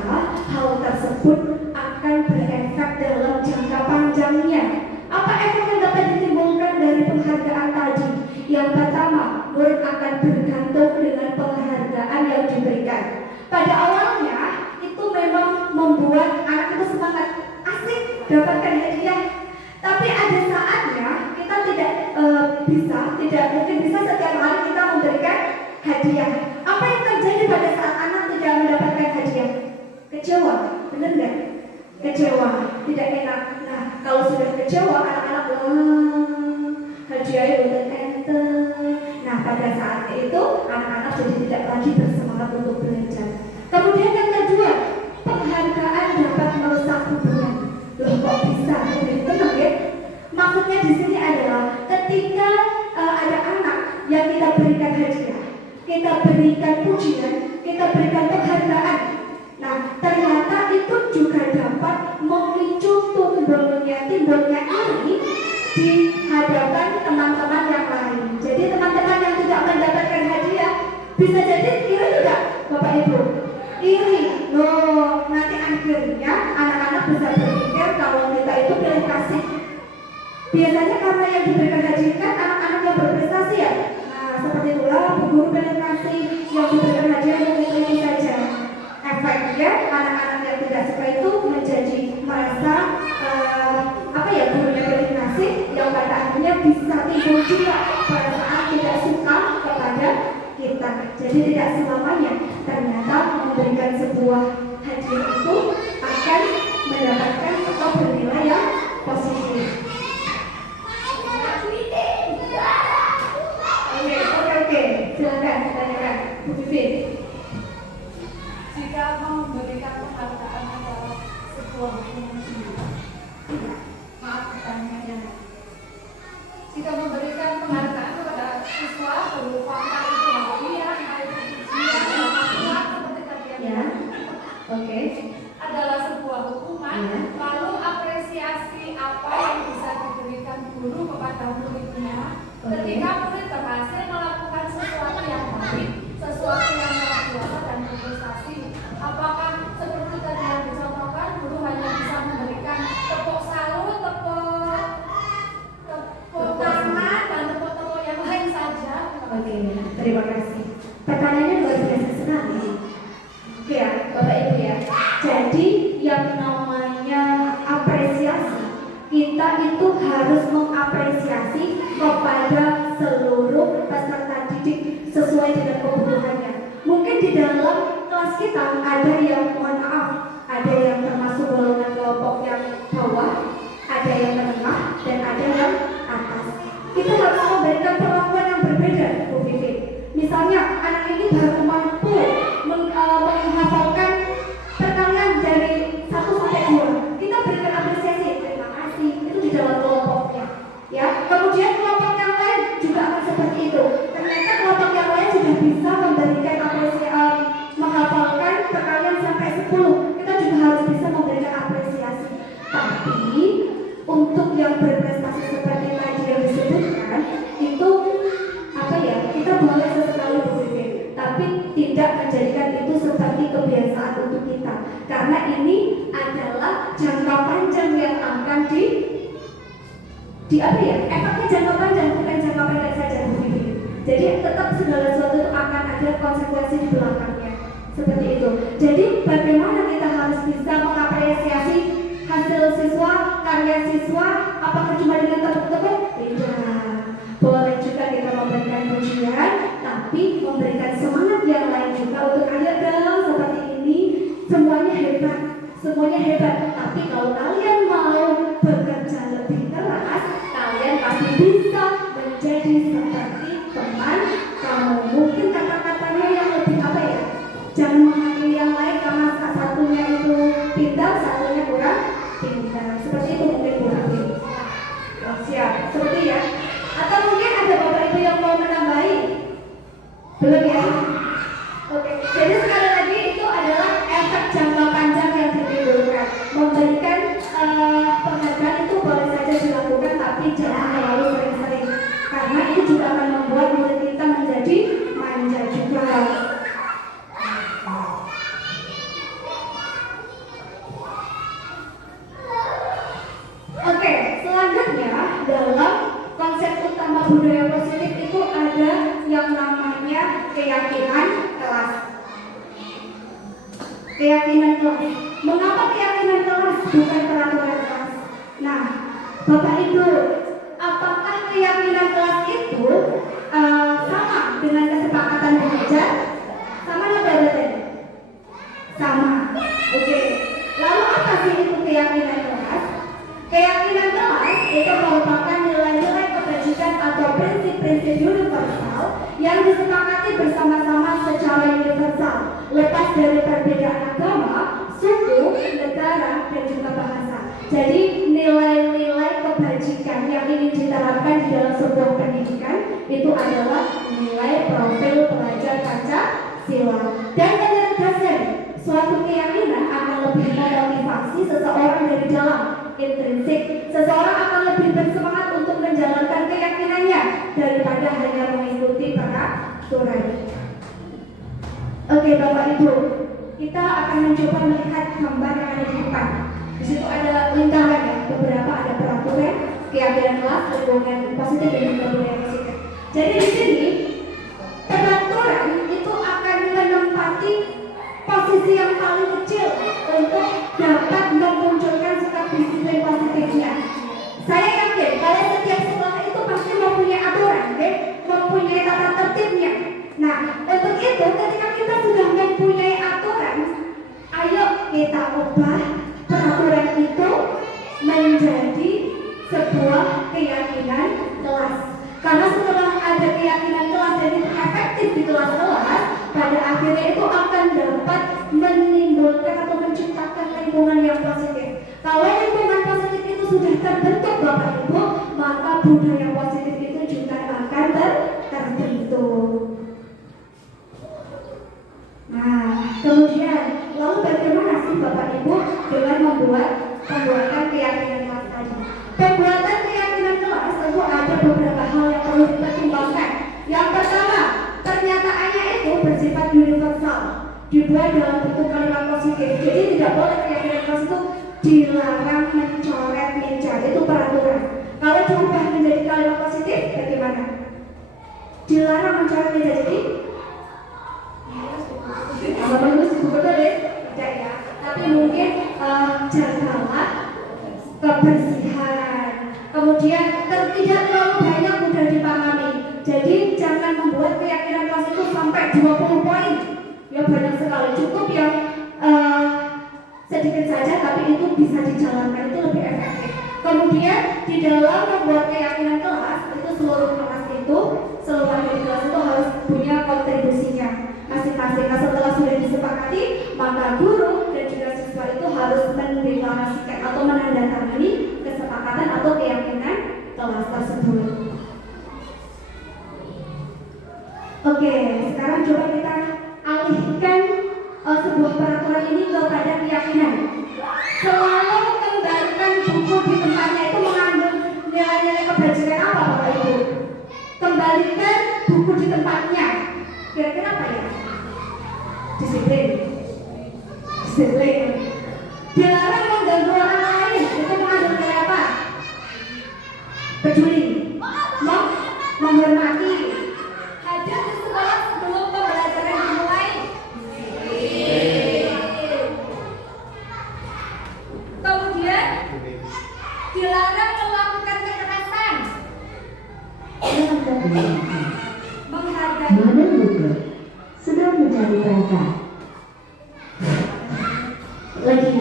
hal tersebut akan berefek dalam jangka panjangnya. Apa efek yang dapat ditimbulkan dari penghargaan tadi? Yang pertama, murid akan bergantung dengan penghargaan yang diberikan. Pada awalnya itu memang membuat anak itu semangat, asik dapatkan hadiah. Tapi ada saatnya kita tidak mungkin bisa setiap hari kita memberikan hadiah. Apa yang terjadi pada saat anak tidak mendapatkan hadiah? Kecewa, benar nggak? Kecewa, tidak enak. Nah, kalau sudah kecewa, anak-anak hadiahnya udah ente. Nah, pada saat itu anak-anak jadi tidak lagi bersemangat untuk belajar. Kemudian yang kedua, penghargaan dapat merusak hubungan. Loh, kok bisa? Jadi tenang ya. Maksudnya di sini adalah ketika ada anak yang kita berikan hadiah, kita berikan pujian, kita berikan penghargaan. Nah, ternyata itu juga dapat memicu timbulnya iri di hadapan teman-teman yang lain. Jadi teman-teman yang tidak mendapatkan hadiah bisa jadi iri tidak, Bapak Ibu? Iri. Loh, nanti akhirnya anak-anak bisa berpikir kalau kita itu pilih kasih. Biasanya karena yang diberikan hadiah kan anak-anak yang berprestasi ya. Nah, seperti itulah guru pilih kasih yang diberikan hadiah itu saja. Efeknya anak-anak yang tidak suka itu menjadi merasa gurunya pilih kasih yang pada akhirnya bisa timbul juga perasaan tidak suka kepada kita. Jadi tidak selamanya ternyata memberikan sebuah hadiah itu akan mendapatkan atau bernilai yang positif. Oke, silakan tanyakan Bu Bibit. Jika memberikan penghargaan adalah sebuah hukuman sendiri. Maaf pertanyaannya. Jika memberikan penghargaan kepada siswa berupa hadiah, pujian, seperti tadi yang Oke. adalah sebuah hukuman. Lalu apresiasi apa yang bisa diberikan guru kepada muridnya ketika murid berhasil melakukan sesuatu yang baik, sesuatu yang luar biasa dan berprestasi. Apakah seperti tadi yang dicontohkan, guru hanya bisa memberikan tepuk salut, tepuk tangan, dan tepuk yang lain saja? Oke, terima kasih. Pertanyaannya luar biasa sekali. Oke ya, Bapak Ibu ya. Jadi yang namanya apresiasi, kita itu harus mengapresiasi kepada seluruh peserta didik sesuai dengan kebutuhannya. Mungkin di dalam kelas kita ada yang mohon maaf, ada yang termasuk golongan kelompok yang bawah, ada yang menengah, dan ada yang atas. Kita harus memberikan perlakuan yang berbeda, Bu Vivi. Misalnya anak ini baru mampu menghafalkan perkalian dari 1 sampai 2. Kita berikan apresiasi, terima kasih. Itu di dalam kelompoknya. Ya, kemudian kelompok yang lain juga akan seperti itu. Ternyata kelompok yang lain sudah bisa memberikan apresiasi, menghafalkan perkalian sampai 10. Kita juga harus bisa memberikan apresiasi. Tapi untuk yang berprestasi seperti tadi yang disebutkan itu kita boleh sesekali berpikir, tapi tidak menjadikan itu seperti kebiasaan untuk kita, karena ini adalah jangka panjang yang akan efeknya jangka panjang, bukan jangka pendek saja Bu Vivi. Jadi tetap segala sesuatu itu akan ada konsekuensi di belakangnya, seperti itu. Jadi bagaimana kita harus bisa mengapresiasi hasil siswa, karya siswa? Apakah cuma dengan tepuk-tepuk? Tidak. Boleh juga kita memberikan pujian, tapi memberikan semangat yang lain juga untuk ayo dong seperti ini, semuanya hebat. Tapi kalau kalian mau bekerja lebih keras, kalian pasti bisa menjadi seperti teman kamu. Mungkin kata-katanya yang lebih apa ya? Jangan menghakimi yang lain karena satunya itu pintar, satunya kurang pintar. Seperti itu mungkin kurang pintar. Siap, seperti ya. Atau mungkin ada bapak ibu yang mau menambahi? Belum ya? Oke, jadi sekali lagi itu adalah efek jangka panjang yang ditimbulkan. Memberikan penghargaan itu boleh saja dilakukan, tapi jangan terlalu sering-sering, karena itu juga akan membuat murid kita menjadi manja juga. Oke, selanjutnya dalam konsep utama budaya positif itu ada yang namanya keyakinan kelas. Keyakinan kelas. Mengapa keyakinan kelas bukan peraturan kelas? Nah, Bapak Ibu, apakah keyakinan kelas itu sama dengan kesepakatan belajar? Sama atau beda? Sama. Oke. Lalu apa sih itu keyakinan kelas? Keyakinan kelas itu merupakan nilai-nilai kebajikan atau prinsip-prinsip universal yang disepakati bersama-sama secara universal, lepas dari perbedaan agama, suku, negara, dan juga bahasa. Jadi nilai-nilai kebajikan yang ingin diterapkan di dalam sebuah pendidikan itu adalah nilai profil pelajar Pancasila. Dan menurut dasar, suatu keyakinan akan lebih memotivasi seseorang dari dalam intrinsik. Seseorang akan lebih bersemangat untuk menjalankan keyakinannya daripada hanya mengikuti peraturan. Oke, Bapak Ibu, kita akan mencoba melihat gambar yang ada di depan. Di situ ada lingkaran ya, beberapa ada peraturan, keyakinan kelas, lingkungan positif dan juga budaya positif. Jadi di sini peraturan itu akan menempati posisi yang paling kecil untuk dapat memunculkan sikap disiplin positifnya. Saya yakin kalau setiap sekolah itu pasti mempunyai aturan, mempunyai tata tertibnya. Nah, untuk itu ketika kita sudah mempunyai aturan, ayo kita ubah peraturan itu menjadi sebuah keyakinan kelas. Karena setelah ada keyakinan kelas dan itu efektif di kelas-kelas, pada akhirnya itu akan dapat menimbulkan atau menciptakan lingkungan yang positif. Kalau lingkungan positif itu sudah terbentuk Bapak Ibu, maka budaya positif itu juga akan terbentuk. Nah, kemudian lalu bagaimana sih Bapak Ibu dengan pembuatan keyakinan kelas tadi? Pembuatan keyakinan kelas tentu ada beberapa hal yang perlu dipertimbangkan. Yang pertama, pernyataannya itu bersifat universal, dibuat dalam bentuk kalimat positif. Jadi tidak boleh keyakinan kelas itu dilarang mencoret meja, itu peraturan. Kalau diubah menjadi kalimat positif, bagaimana? Dilarang mencoret meja, jadi apa bagus di buku tulis? Tidak ya. Tapi mungkin jagalah kebersihan. Kemudian tidak terlalu banyak mudah dipahami. Jadi jangan membuat keyakinan kelas itu sampai 20 poin. Ya banyak sekali, cukup yang sedikit saja tapi itu bisa dijalankan, itu lebih efektif. Kemudian di dalam membuat keyakinan kelas itu seluruh kelas itu, seluruh anggota kelas itu harus punya kontribusinya masing-masing. Nah, setelah sudah disepakati, maka guru dan juga siswa itu harus mendeklarasikan atau menandatangani kesepakatan atau keyakinan kelas tersebut. Oke, sekarang coba kita alihkan sebuah peraturan ini kepada keyakinan. Selalu kembalikan buku di tempatnya, itu mengandung nilai-nilai kebajikan apa Bapak Ibu? Kembalikan buku di tempatnya. Kira-kira apa ya? Disiplin. Dilarang mengganggu orang lain, itu mengandung nilai apa? Peduli, menghormati, hadir di sekolah sebelum pembelajaran dimulai. Kemudian dilarang melakukan kekerasan. Menghargai. Sedang mencari perangkat. lagi.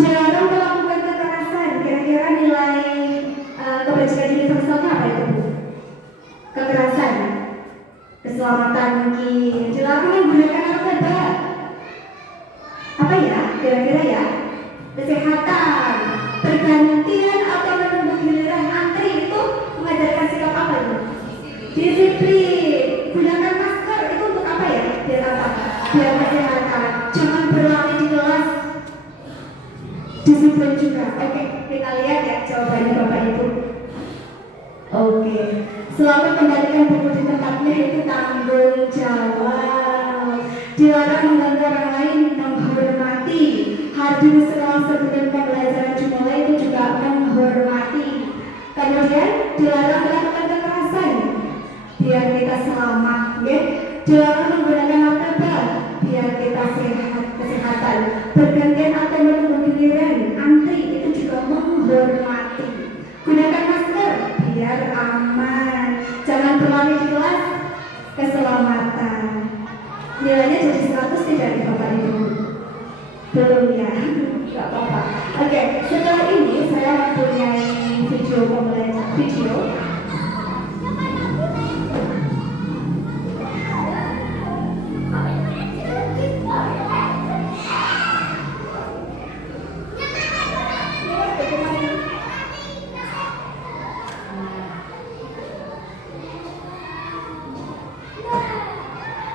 Dilarang melakukan kekerasan. Kira-kira nilai kebajikan universalnya apa itu, Bu? Kekerasan, keselamatan mungkin. Dilarang menggunakan narkoba. Apa ya? Kira-kira ya? Kesehatan, pergantian atau menunggu giliran antri itu mengajarkan sikap apa itu? Disiplin. Gunakan masker itu untuk apa ya? Biar apa? Biar kesehatan. Jangan berlari di kelas. Disiplin juga. Oke, kita lihat ya jawabannya Bapak Ibu. Oke, selamat kembalikan buku di tempatnya, itu tanggung jawab. Dilarang mengganggu orang lain, menghormati. Hadir sekolah sebelum pembelajaran dimulai itu juga menghormati. Kemudian dilarang melakukan kekerasan, biar kita selamat, ya. Dilarang menggunakan narkoba, biar kita sehat, kesehatan. Bergantian atau menunggu giliran antri itu juga menghormati. Gunakan masker biar aman. Jangan berlari di kelas, keselamatan. Nilainya jadi 100 tidak nih Bapak Ibu? Belum ya? Gak apa-apa. Oke, setelah ini saya mempunyai video pembelajaran video.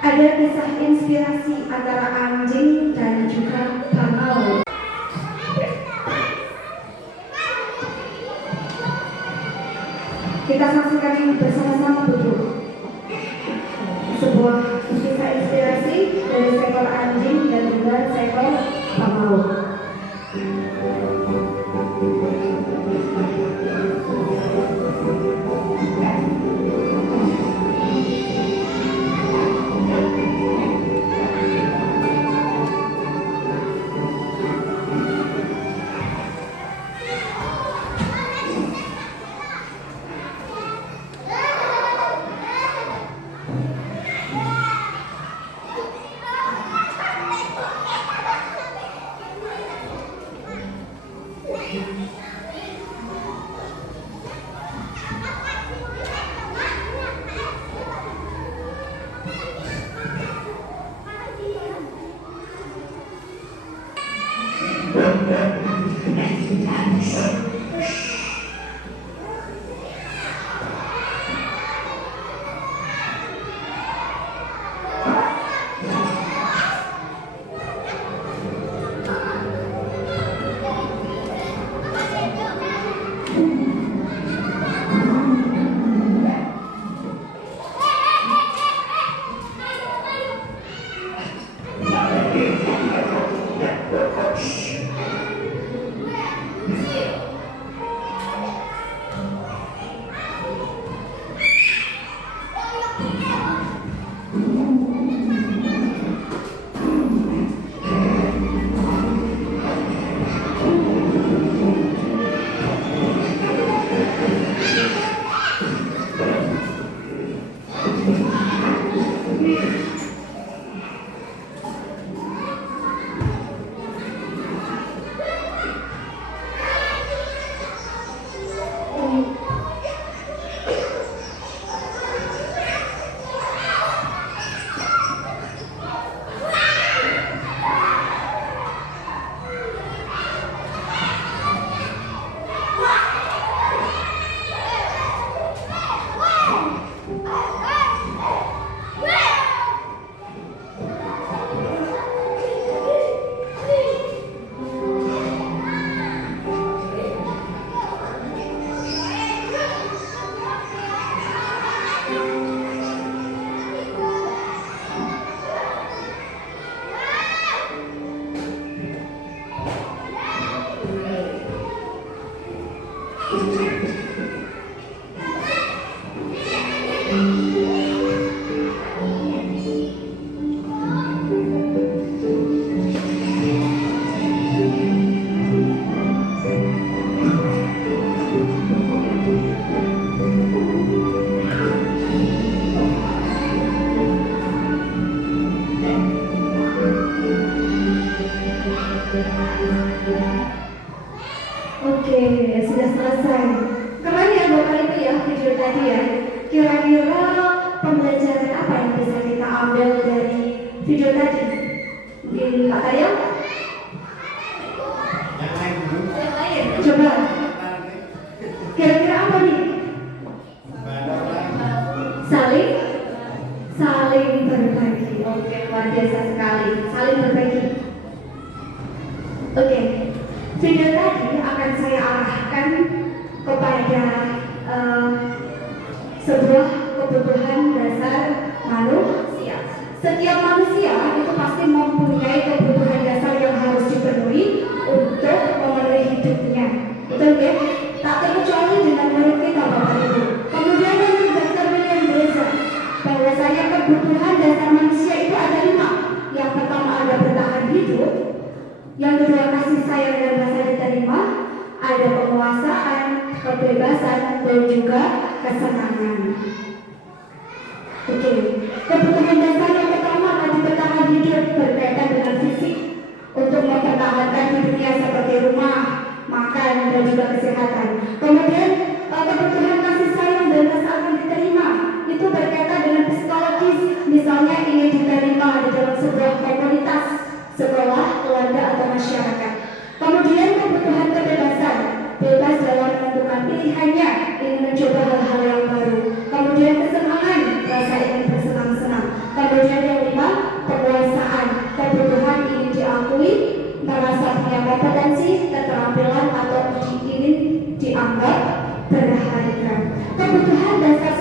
Ada kisah inspirasi antara anjing dan juga bangau. Kita saksikan ini bersama-sama dulu. Sebuah kisah inspirasi dari seekor anjing dan juga seekor bangau. Pak Tayo? Yang lain dulu. Yang lain, coba. Kira-kira apa nih? Saling berbagi. Oke, luar biasa sekali. Saling berbagi. Oke, video tadi akan saya arahkan kepada sebuah kebutuhan dasar manusia. Setiap manusia itu pasti mempunyai kebutuhan dasar yang harus dipenuhi untuk memenuhi hidupnya. Betul ya? Tak terkecuali dengan murid kita Bapak Ibu. Kemudian menurut Dr. William Blazer bahwasanya kebutuhan dasar manusia itu ada 5. Yang pertama ada bertahan hidup, yang kedua kasih sayang dan rasa diterima, ada penguasaan, kebebasan, dan juga kesenangan. Oke, kebutuhan dasar yang pertama adalah bertahan hidup, berkaitan dengan fisik untuk mempertahankan hidupnya seperti rumah, makan, dan juga kesehatan. Kemudian kebutuhan kasih sayang dan rasa akan diterima itu berkaitan dengan psikologis, misalnya ingin diterima di dalam sebuah komunitas, sekolah, keluarga, atau masyarakat. Kemudian kebutuhan kebebasan, bebas dalam menentukan pilihannya, ingin mencoba hal-hal yang baru. Kemudian kesenangan, rasa ingin bersenang-senang. Kemudian yang 5, penguasaan, kebutuhan ingin diakui, merasa punya kompetensi, keterampilan, atau ingin dianggap berharga. Kebutuhan dasar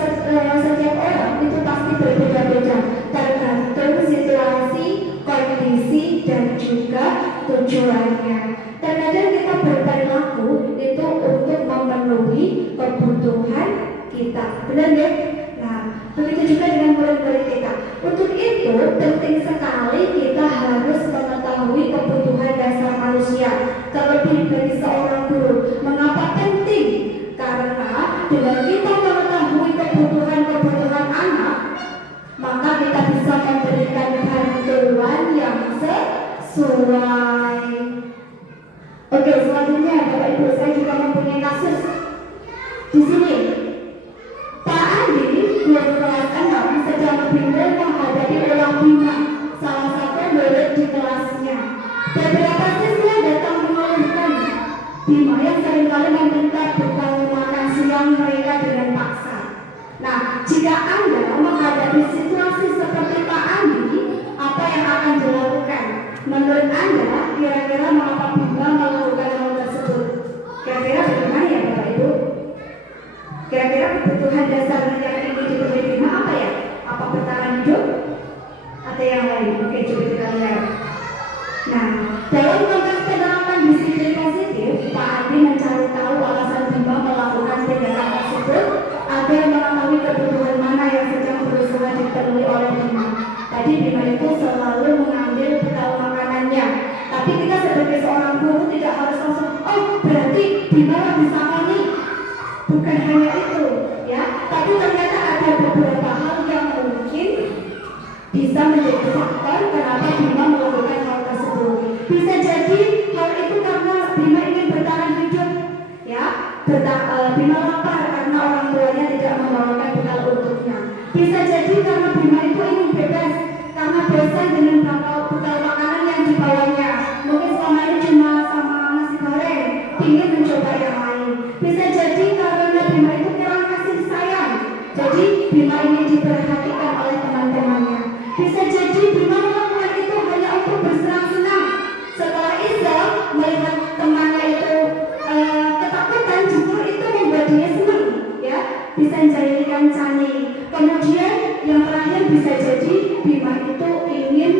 setiap orang itu pasti berbeda-beda, tergantung situasi, kondisi, dan juga tujuannya. Terkadang kita berperilaku itu untuk memenuhi kebutuhan kita, benar ya? Nah, begitu juga dengan murid-murid kita. Untuk itu penting sekali kita harus mengetahui kebutuhan dasar manusia. Terlebih bagi seorang guru. Mengapa penting? Karena dengan kita mengetahui kebutuhan anak, maka kita bisa memberikan bantuan yang sesuai. Oke, selanjutnya Bapak Ibu, saya juga mempunyai kasus di sini. Pak Andi, guru kelas 6, sedang bingung menghadapi ulang bima salah satu murid di kelasnya. Beberapa siswa datang mengeluhkan bima yang seringkali meminta bekal makan siang mereka dengan paksa. Nah, jika Anda menghadapi situasi seperti Pak Andi, apa yang akan dilakukan? Menurut Anda, kira-kira mengapa Bima melakukan hal tersebut? Kira-kira bagaimana ya Bapak Ibu? Kira-kira kebutuhan dasar yang ingin dipenuhi Bima apa ya? Apa bertahan hidup? Atau yang lain? Oke, coba kita lihat. Nah, dalam konteks penerapan disiplin positif, Pak Andi mencari tahu alasan Bima melakukan tindakan tersebut agar mengetahui kebutuhan mana yang sedang berusaha dipenuhi oleh Bima. Tadi Bima itu selalu mengambil bekal makanannya. Tapi kita sebagai seorang guru tidak harus langsung, oh berarti Bima lagi sama nih. Bukan hanya itu, ya. Tapi ternyata ada beberapa hal yang mungkin bisa menjadi faktor kenapa Bima melakukan hal tersebut. Bisa jadi hal itu karena Bima ingin bertahan hidup, ya. Bima lapar karena orang tuanya tidak membawakan bekal untuknya. Bisa jadi karena Bima itu ingin bebas karena bosan dengan bekal makanan yang dibawanya. Mungkin selama ini cuma sama nasi goreng, ingin mencoba yang lain. Bisa jadi karena Bima itu kurang kasih sayang, jadi Bima ingin diperhatikan oleh teman-temannya. Bisa jadi Bima melakukan itu hanya untuk bersenang-senang. Setelah iseng melihat temannya itu ketakutan, justru itu membuat dia senang, ya. Bisa menjadikan cani. Kemudian yang terakhir bisa jadi Bima itu ingin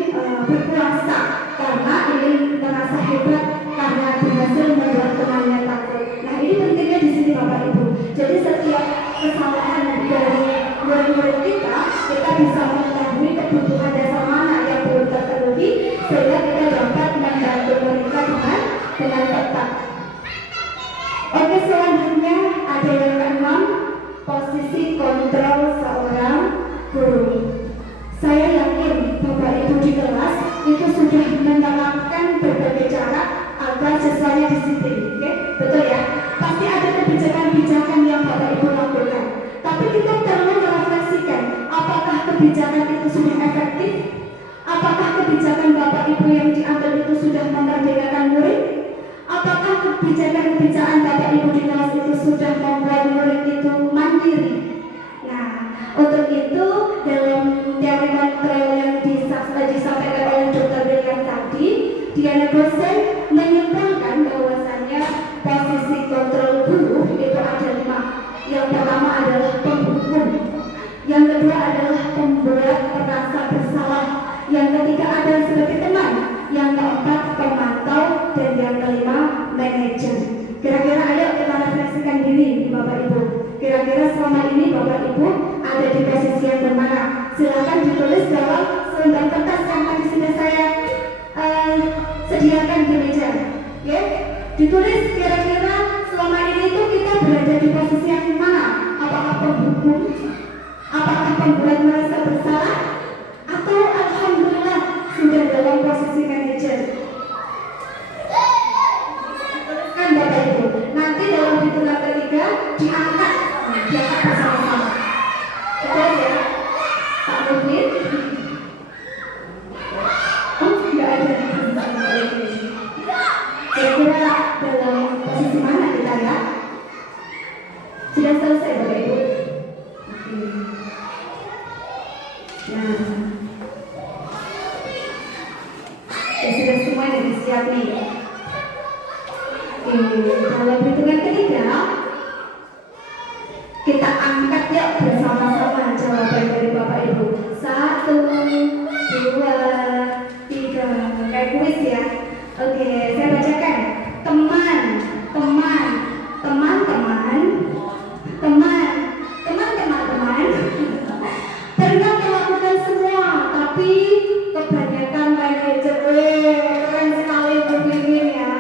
berkuasa karena ingin merasa hebat karena berhasil membuat temannya takut. Nah, ini pentingnya di sini Bapak Ibu. Jadi setiap kesalahan dari murid-murid kita bisa mengetahui kebutuhan dasar mana yang belum terpenuhi sehingga kita dapat membantu mereka dengan tepat. Oke, selanjutnya ada yang ke-6, posisi kontrol seorang guru. Saya yakin kebijakan-kebijakan Bapak Ibu di kelas itu sudah membuat murid itu mandiri. Nah, untuk itu dalam teori kontrol yang disampaikan oleh Dr. William tadi, Diana dosen menyimpulkan bahwasannya posisi kontrol guru itu ada 5. Yang pertama adalah penghukum, yang kedua adalah pembuat merasa bersalah, yang ketiga adalah sebagai teman, yang keempat pemantau, dan yang kelima manajer. Kira-kira ayo kita refleksikan diri Bapak Ibu. Kira-kira selama ini Bapak Ibu ada di posisi yang bermana? Silakan ditulis dalam selembar kertas yang tadi sudah saya sediakan di meja. Ya, ditulis kira-kira selama ini itu kita berada di posisi yang mana? Apakah penghukum? Apakah pembuat merasa bersalah? Atau alhamdulillah sudah dalam posisi manajer? Kan Bapak Ibu, nanti dalam hitungan ketiga diangkat bersama-sama. Betul ya, Pak Nurdin? Oh, tidak ada. Kira-kira dalam posisi mana kita ya? Sudah selesai Bapak Ibu? Oke. Nah, ya sudah semua yang siap nih. Dalam hitungan ketiga kita angkat yuk bersama-sama jawaban dari Bapak Ibu. 1, 2, 3. Kayak kuis ya. Oke, saya bacakan. Teman-teman pernah melakukan semua, tapi kebanyakan manajer. Keren sekali pemimpin ya.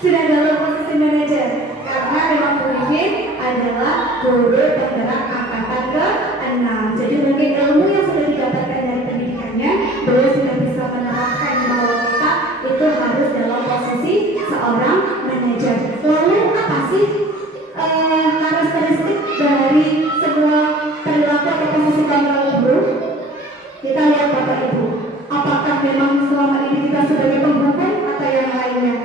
Sudah dalam posisi manajer, karena memang pemimpin adalah guru penggerak angkatan ke-6. Jadi mungkin ilmu yang sudah didapatkan dari pendidikannya, beliau sudah bisa menerapkan bahwa kita itu harus dalam posisi seorang manajer. Lalu apa sih karakteristik dari sebuah perilaku atau posisi kontrol guru? Kita lihat Bapak Ibu, apakah memang selama ini kita sebagai penghukum atau yang lainnya?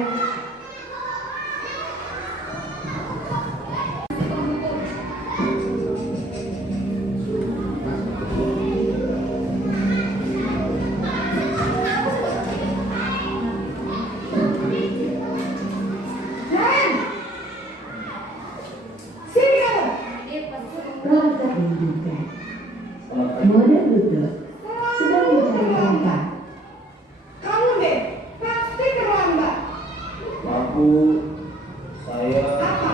Kamu deh, pasti terlambat. Aku, saya, Apa?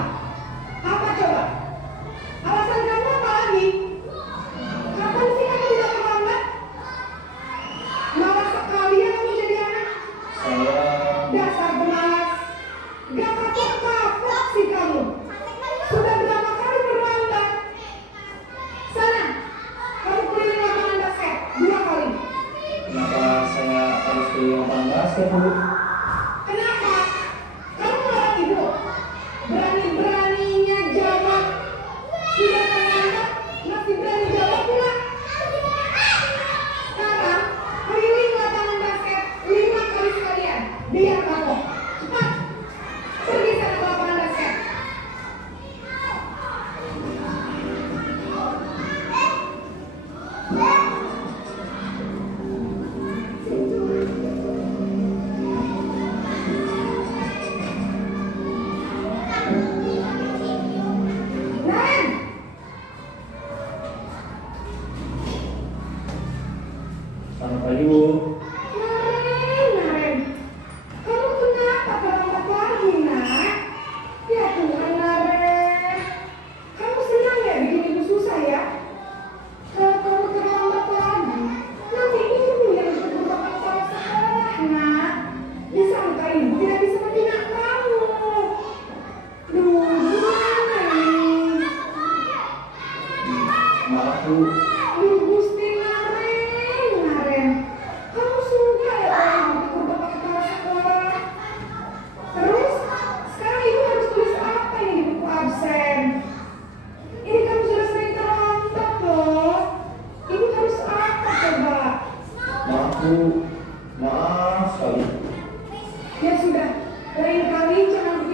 Apa coba? Alasan kamu apa lagi? Kapan sih kamu tidak terlambat? Malas sekali ya kamu jadi anak. saya, Dasar belas. Gak kapok-kapok sih kamu. Sudah berapa kali terlambat? Sana, kamu keliling lapangan basket 2 kali. kenapa saya harus keliling lapangan basket, Bu? Kenapa? Kamu orang ibu. Berani-beraninya jawab. Sudah terlambat, masih berani jawab pula. Sekarang, keliling lapangan basket 5 kali sekalian. Biar kapok. Cepat. Pergi sana ke lapangan basket. Nen! Selamat pagi, Bu. Naren, kamu kenapa terlambat lagi, nak? Ya Tuhan, Naren. Kamu senang ya bikin ibu susah ya? Kalau kamu terlambat lagi, nanti ibu yang berbuat masalah sekolah, nak. Disangka ibu tidak bisa membina kamu. Duh, gimana nih? Maaf, Bu. Duh, Gusti Naren. Kamu suka ya kalau ibu ikut bapak kepala sekolah? Terus, sekarang ibu harus tulis apa ini di buku absen? Ini kamu sudah sering terlambat loh. Ibu harus apa coba? Maaf, Bu. Maaf sekali. Ya sudah, lain kali jangan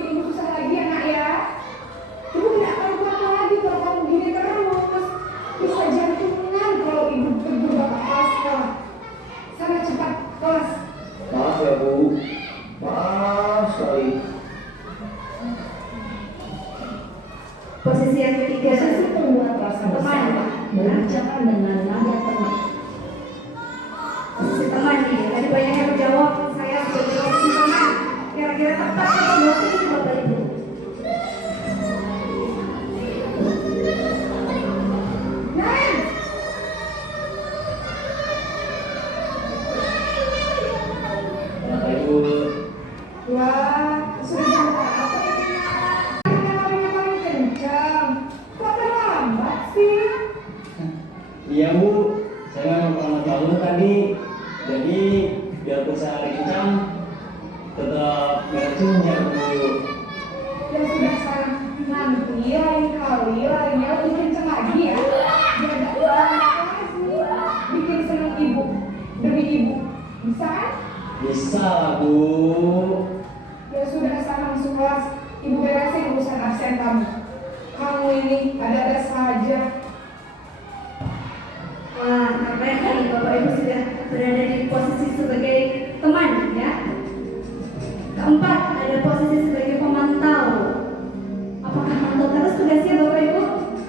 teman nih. Tadi banyak yang menjawab saya sebagai posisi teman. Kira-kira tepat atau enggak ini Bapak Ibu? Bapak Ibu, Wah, sudah jam berapa ini? Larinya paling kencang. Kok terlambat sih? iya Bu, saya memang pernah tahu tadi, jadi biarpun saya lari kencang, tetap beracunnya Bu. Ya sudah sana, nanti lain kali larinya lebih kencang lagi ya. Biar gak terlambat sih. Bikin seneng ibu, demi ibu. Bisa kan? Bisa Bu. Ya sudah sana masuk kelas. Ibu beresin urusan absen kamu. Kamu ini ada-ada saja. Wah, keren kali Bapak Ibu sudah berada di posisi sebagai teman ya. Keempat, ada posisi sebagai pemantau. Apakah mantau terus tugasnya Bapak Ibu?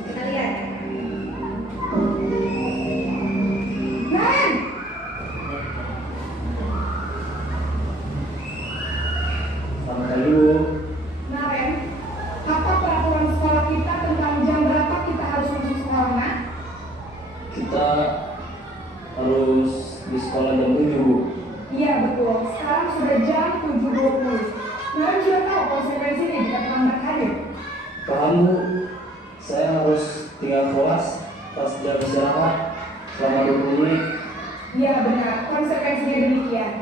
Kita lihat. Nen! Selamat pagi Bu. Nah, Ren, apa peraturan sekolah kita tentang jam berapa kita harus masuk sekolah, Nak? Kita harus di sekolah jam 7 Bu. Iya, betul. Sekarang sudah jam 7.20. Nah, sudah tahu konsekuensinya jika terlambat hadir. Paham Bu, saya harus tinggal kelas pas jam istirahat selama 20 menit. Iya, benar. Konsekuensinya demikian.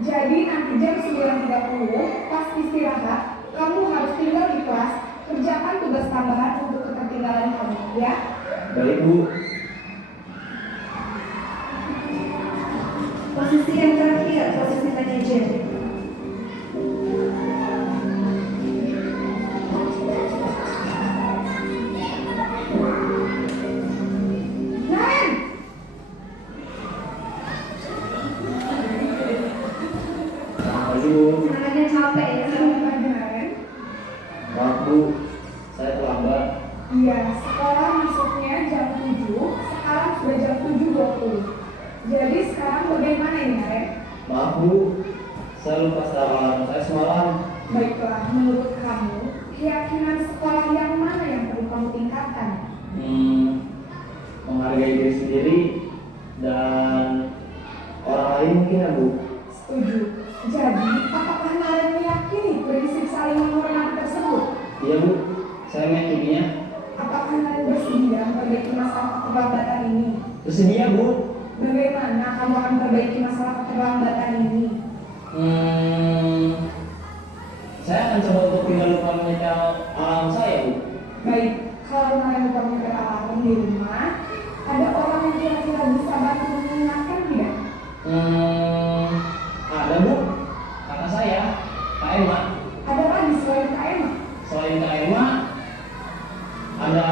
Jadi nanti jam 9.30 pas istirahat, kamu harus tinggal di kelas, kerjakan tugas tambahan untuk ketertinggalan kamu, ya? Baik Bu. Posisi yang terakhir, posisi manajer. Nen! Selamat pagi Bu. Serangannya capek ya. Selamat pagi, Nen. Maaf Bu, saya terlambat. Iya, sekolah masuknya jam 7, sekarang sudah jam 7.20. Jadi sekarang bagaimana ini, Ren? Maaf Bu, saya lupa alarm saya semalam. Baiklah, menurut kamu, keyakinan sekolah yang mana yang perlu kamu tingkatkan? Menghargai diri sendiri dan orang lain mungkin ya Bu. Setuju. Jadi, apakah Naren meyakini prinsip saling menghormati tersebut? Iya Bu, saya meyakininya. Apakah Naren bersedia memperbaiki masalah keterlambatan ini? Bersedia Bu. Bagaimana kamu akan memperbaiki masalah keterlambatan ini? Saya akan coba untuk tidak lupa menyetel alarm saya Bu. Baik, kalau Naren lupa menyetel alarm di rumah, ada orang yang kira-kira bisa bantu mengingatkan tidak? Ada Bu, kakak saya, Kak Emma. Ada lagi selain Kak Emma? Selain Kak Emma, ada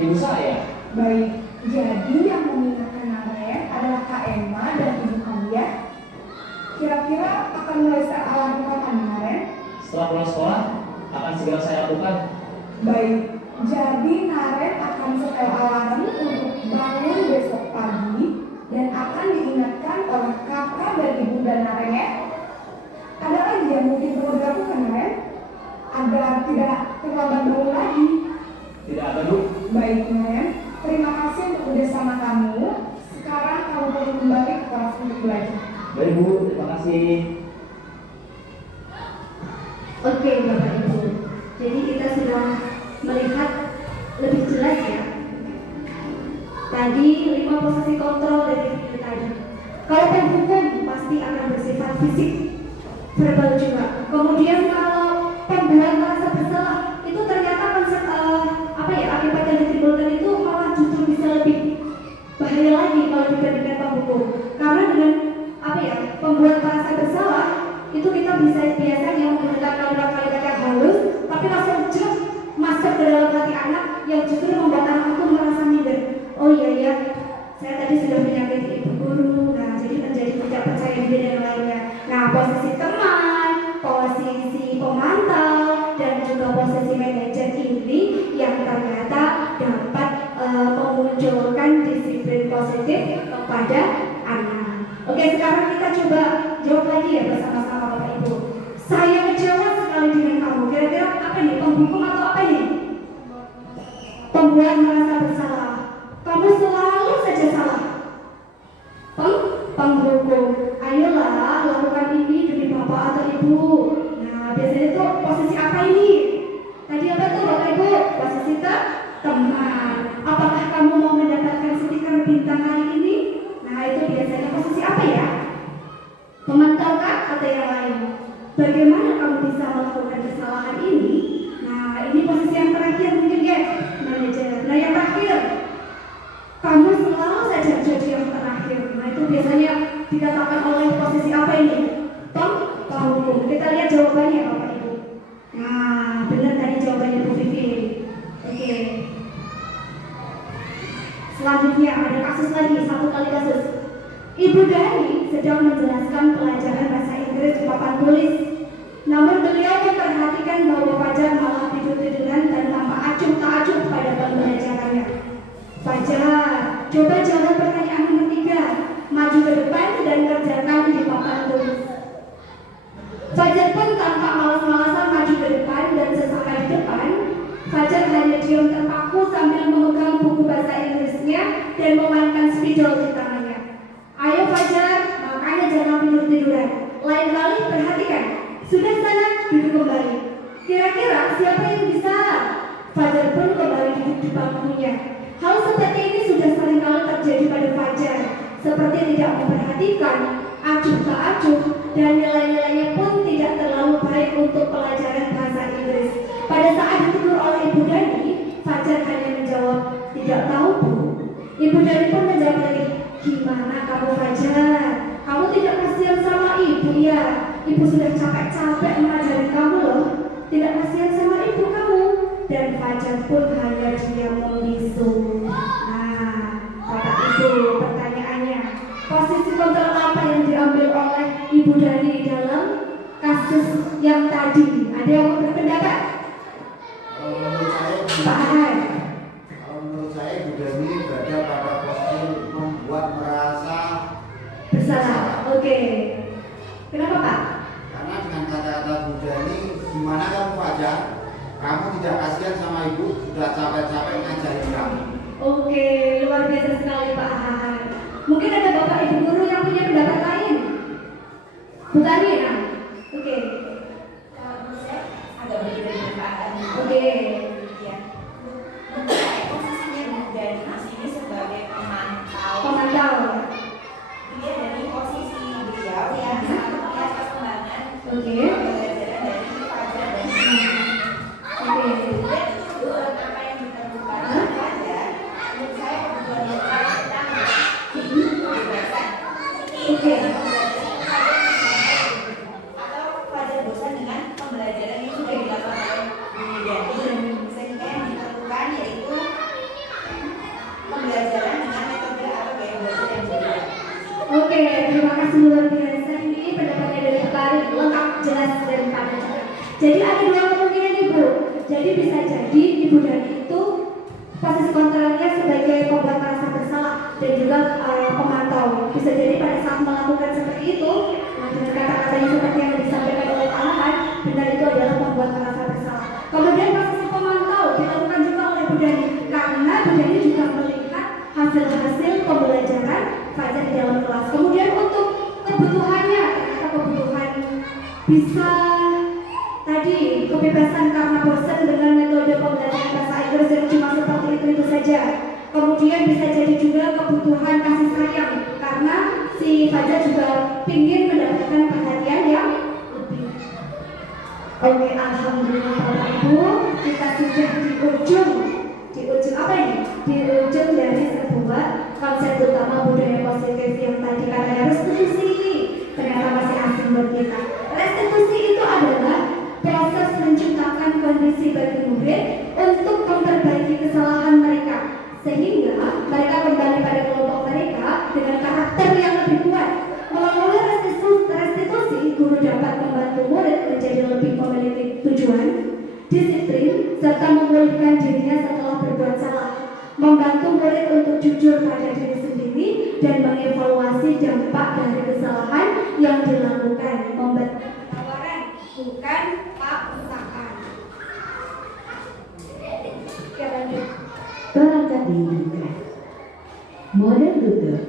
ibu saya. Baik, jadi yang mengingatkan Naren adalah Kak Emma dan ibu kamu ya? Kira-kira akan mulai set alarm kapan Naren? Setelah pulang sekolah, akan segera saya lakukan. Baik, jadi Naren akan setel alarm untuk bangun besok pagi dan akan diingatkan oleh kakak dan ibu dan Naren ya? Ada lagi yang mungkin perlu dilakukan Naren? Agar tidak terlambat bangun lagi. Tidak ada Bu. Baik Naren, terima kasih untuk kerjasama kamu. Sekarang kamu perlu kembali ke kelas untuk belajar. Baik Bu, terima kasih. Oke Bapak Ibu, jadi kita sudah melihat lebih jelas ya. Tadi 5 posisi kontrol dari video tadi. Kalau penghukum pasti akan bersifat fisik, verbal juga. Kemudian kalau pembuat merasa bersalah itu ternyata konsep akibat yang ditimbulkan itu malah justru bisa lebih bahaya lagi kalau dibandingkan penghukum. Karena dengan pembuat merasa bersalah itu kita bisa biasanya menggunakan kalimat-kalimat yang halus tapi langsung masuk ke dalam hati anak yang justru membuat anak itu merasa minder. Oh iya, saya tadi sudah menyakiti ibu guru. Nah, jadi menjadi tidak percaya diri dan lainnya. Nah, posisi teman, posisi pemantau, dan juga posisi manajer ini yang ternyata dapat memunculkan disiplin positif kepada anak. Oke, sekarang kita coba jawab lagi ya bersama-sama Bapak Ibu. Saya kecewa sekali dengan kamu. Kira-kira apa nih? Penghukum atau apa nih? Pembuat merasa bersalah. Kamu selalu saja salah. Penghukum. Ayolah lakukan ini demi Bapak atau Ibu. Nah, biasanya itu posisi apa ini? Tadi apa tuh Bapak Ibu? Posisi teman. Apakah kamu mau mendapatkan stiker bintang hari ini? Nah, itu biasanya posisi apa ya? Pemantau kah atau yang lain? Bagaimana kamu bisa melakukan kesalahan ini? Nah, ini posisi yang terakhir mungkin ya, manajer. Nah, yang terakhir, kamu selalu saja jadi yang terakhir. Nah, itu biasanya dikatakan oleh posisi apa ini? Penghukum. Kita lihat jawabannya Bapak Ibu. Nah, benar tadi jawabannya Bu Vivi. Oke. Selanjutnya ada kasus lagi, satu kali kasus. Ibu Dani sedang menjelaskan pelajaran bahasa Inggris di papan tulis. Namun beliau memperhatikan bahwa Fajar malah tidur-tiduran dan tampak acuh tak acuh pada pembelajarannya. Fajar, coba jawab pertanyaan nomor 3. Maju ke depan dan kerjakan di papan tulis. Fajar pun tampak malas-malasan maju ke depan dan sesampai di depan, Fajar hanya diam terpaku sambil memegang buku bahasa Inggrisnya dan memainkan spidol di tangannya. Ayo Fajar, makanya jangan tidur-tiduran. Lain kali perhatikan. Sudah sana, duduk kembali. Kira-kira siapa yang bisa? Fajar pun kembali duduk di bangkunya. Hal seperti ini sudah sering kali terjadi pada Fajar. Seperti tidak memperhatikan, acuh tak acuh, dan nilai-nilainya pun tidak terlalu baik untuk pelajaran bahasa Inggris. Pada saat ditegur oleh Ibu Dani, Fajar hanya menjawab, tidak tahu Bu. Ibu Dani pun menjawab lagi, gimana kamu Fajar? Kamu tidak kasihan sama ibu ya? Ibu sudah capek-capek mengajari kamu loh. Tidak kasihan sama ibu kamu. Dan Fajar pun hanya diam membisu. Nah, Bapak Ibu, pertanyaannya, posisi kontrol apa yang diambil oleh Ibu Dani dalam kasus yang tadi? Ada yang mau berpendapat? Menurut saya, Pak Ahad. menurut saya Bu Dani berada pada posisi membuat merasa Bersalah. Oke. Kenapa Pak? karena dengan kata-kata Bu Dani, gimana kamu Fajar? Kamu tidak kasihan sama ibu, sudah capek-capek ngajarin kamu. Oke, luar biasa sekali Pak Ahad. Mungkin ada Bapak Ibu guru yang punya pendapat lain? Bu Tani ya? Oke. Kalau menurut saya agak berbeda dengan Pak Ani. Oke. Ya. Menurut saya posisinya Bu Dani di sini sebagai pemantau. Pemantau. Dia dari posisi beliau yang selalu melihat perkembangan Oke. pembelajaran dari Fajar dan Sini. Oke. Kemudian kebetulan apa yang ditemukan oleh Fajar, menurut saya kebutuhan yang paling utama kebebasan. Oke. Atau Fajar bosan dengan pembelajaran yang sudah dilakukan oleh Bu Dani, sehingga yang ditentukan yaitu pembelajaran dengan metode atau gaya belajar yang berbeda. Oke, terima kasih luar biasa. Ini pendapatnya dari Pak lengkap, jelas dan padat juga. Jadi ada dua kemungkinan Ibu. Jadi bisa jadi Ibu Dani itu posisi kontrolnya sebagai pembuat merasa bersalah dan juga pemantau. Bisa jadi pada saat melakukan seperti itu, dengan kata-katanya seperti yang disampaikan oleh Pak Ahad, benar itu adalah pembuat merasa bersalah. Kemudian posisi pemantau dilakukan juga oleh Bu Dani karena Bu Dani juga melihat hasil-hasil pembelajaran Fajar di dalam kelas. Kemudian untuk kebutuhannya, ternyata kebutuhan bisa tadi kebebasan karena bosan dengan metode pembelajaran bahasa Inggris yang cuma seperti itu saja. Kemudian bisa jadi juga kebutuhan kasih sayang karena si Fajar juga ingin mendapatkan perhatian yang lebih. Oke, alhamdulillah Bapak Ibu, kita sudah di ujung apa ini? Di ujung dari sebuah konsep utama budaya positif yang tadi katanya restitusi. Ternyata masih asing buat kita. Restitusi itu adalah proses menciptakan kondisi bagi murid untuk memperbaiki kesalahan mereka sehingga mereka kembali pada kelompok mereka dengan karakter yang lebih kuat. Melalui restitusi, guru dapat membantu murid menjadi lebih memiliki tujuan, disiplin, serta memulihkan dirinya setelah berbuat salah, membantu murid untuk jujur pada diri sendiri, dan mengevaluasi dampak dari kesalahan yang dilakukan. Memberikan tawaran, bukan paksaan. Oke, lanjut. Perangkat dihidupkan. Model tutup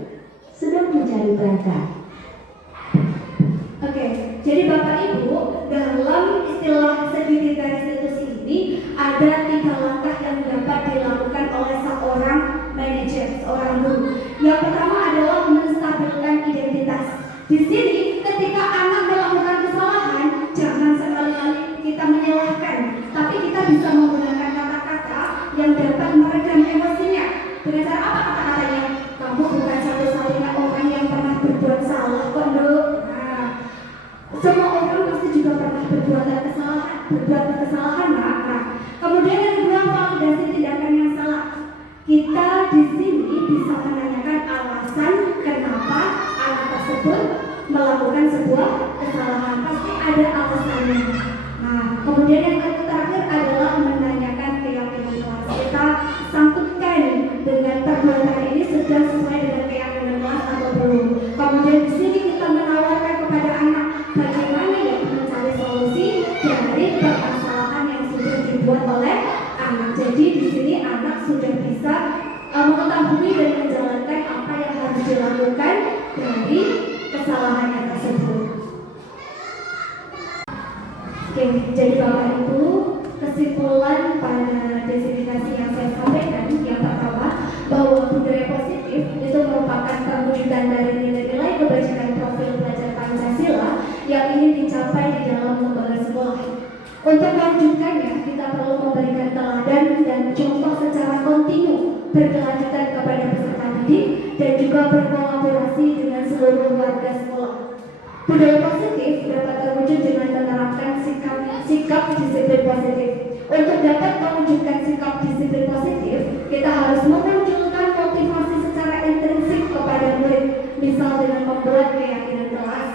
sedang mencari perangkat. Oke, jadi Bapak Ibu, dalam istilah segitiga restitusi ini ada 3 langkah yang dapat dilakukan oleh seorang manajer, seorang guru. Yang pertama adalah menstabilkan identitas. Di sini, ketika anak melakukan kesalahan, jangan sekali-kali kita menyalahkan, tapi kita bisa menggunakan kata-kata yang dapat meredam emosinya. Dengan cara apa kata-katanya? Kamu bukan satu-satunya orang yang pernah berbuat salah kok, Nduk. Semua orang pasti juga pernah berbuat kesalahan, Nak. Nah, kemudian yang kedua, validasi tindakan yang salah. Kita di sini bisa menanyakan alasan kenapa anak tersebut melakukan sebuah kesalahan. Pasti ada alasannya. Nah, kemudian yang terakhir adalah menanyakan keyakinan kelas. Kita sangkutkan dengan perbuatan ini sudah sesuai dengan keyakinan kelas atau belum. Kemudian di sini kita menawarkan kepada anak bagaimana ya mencari solusi dari permasalahan yang sudah dibuat oleh anak. Jadi di sini anak sudah bisa mengetahui dan menjalankan apa yang harus dilakukan dari kesalahannya tersebut. Oke, jadi Bapak Ibu, kesimpulan pada destinasi yang saya sampaikan, yang pertama bahwa budaya positif itu merupakan perwujudan dari nilai-nilai kebajikan profil belajar Pancasila yang ingin dicapai di dalam lembaga sekolah. Untuk mewujudkannya, kita perlu memberikan teladan dan contoh secara kontinu, berkelanjutan kepada peserta didik dan juga berkolaborasi dengan seluruh warga sekolah. Budaya positif dapat terwujud dengan menerapkan sikap disiplin positif. Untuk dapat mewujudkan sikap disiplin positif, kita harus memunculkan motivasi secara intrinsik kepada murid, misal dengan membuat keyakinan kelas.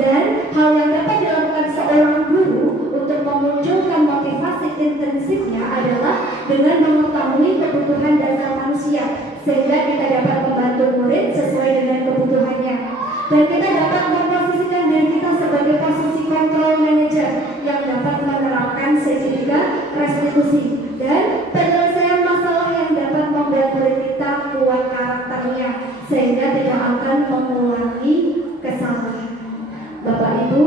Dan hal yang dapat dilakukan seorang guru untuk memunculkan motivasi intrinsiknya adalah dengan mengetahui kebutuhan dasar manusia, sehingga kita dapat membantu murid sesuai dengan kebutuhannya. Dan kita dapat memposisikan diri kita sebagai posisi control manager yang dapat menerapkan segitiga restitusi dan penyelesaian masalah yang dapat membuat murid kita kuat karakternya, sehingga tidak akan mengulangi kesalahan. Bapak Ibu,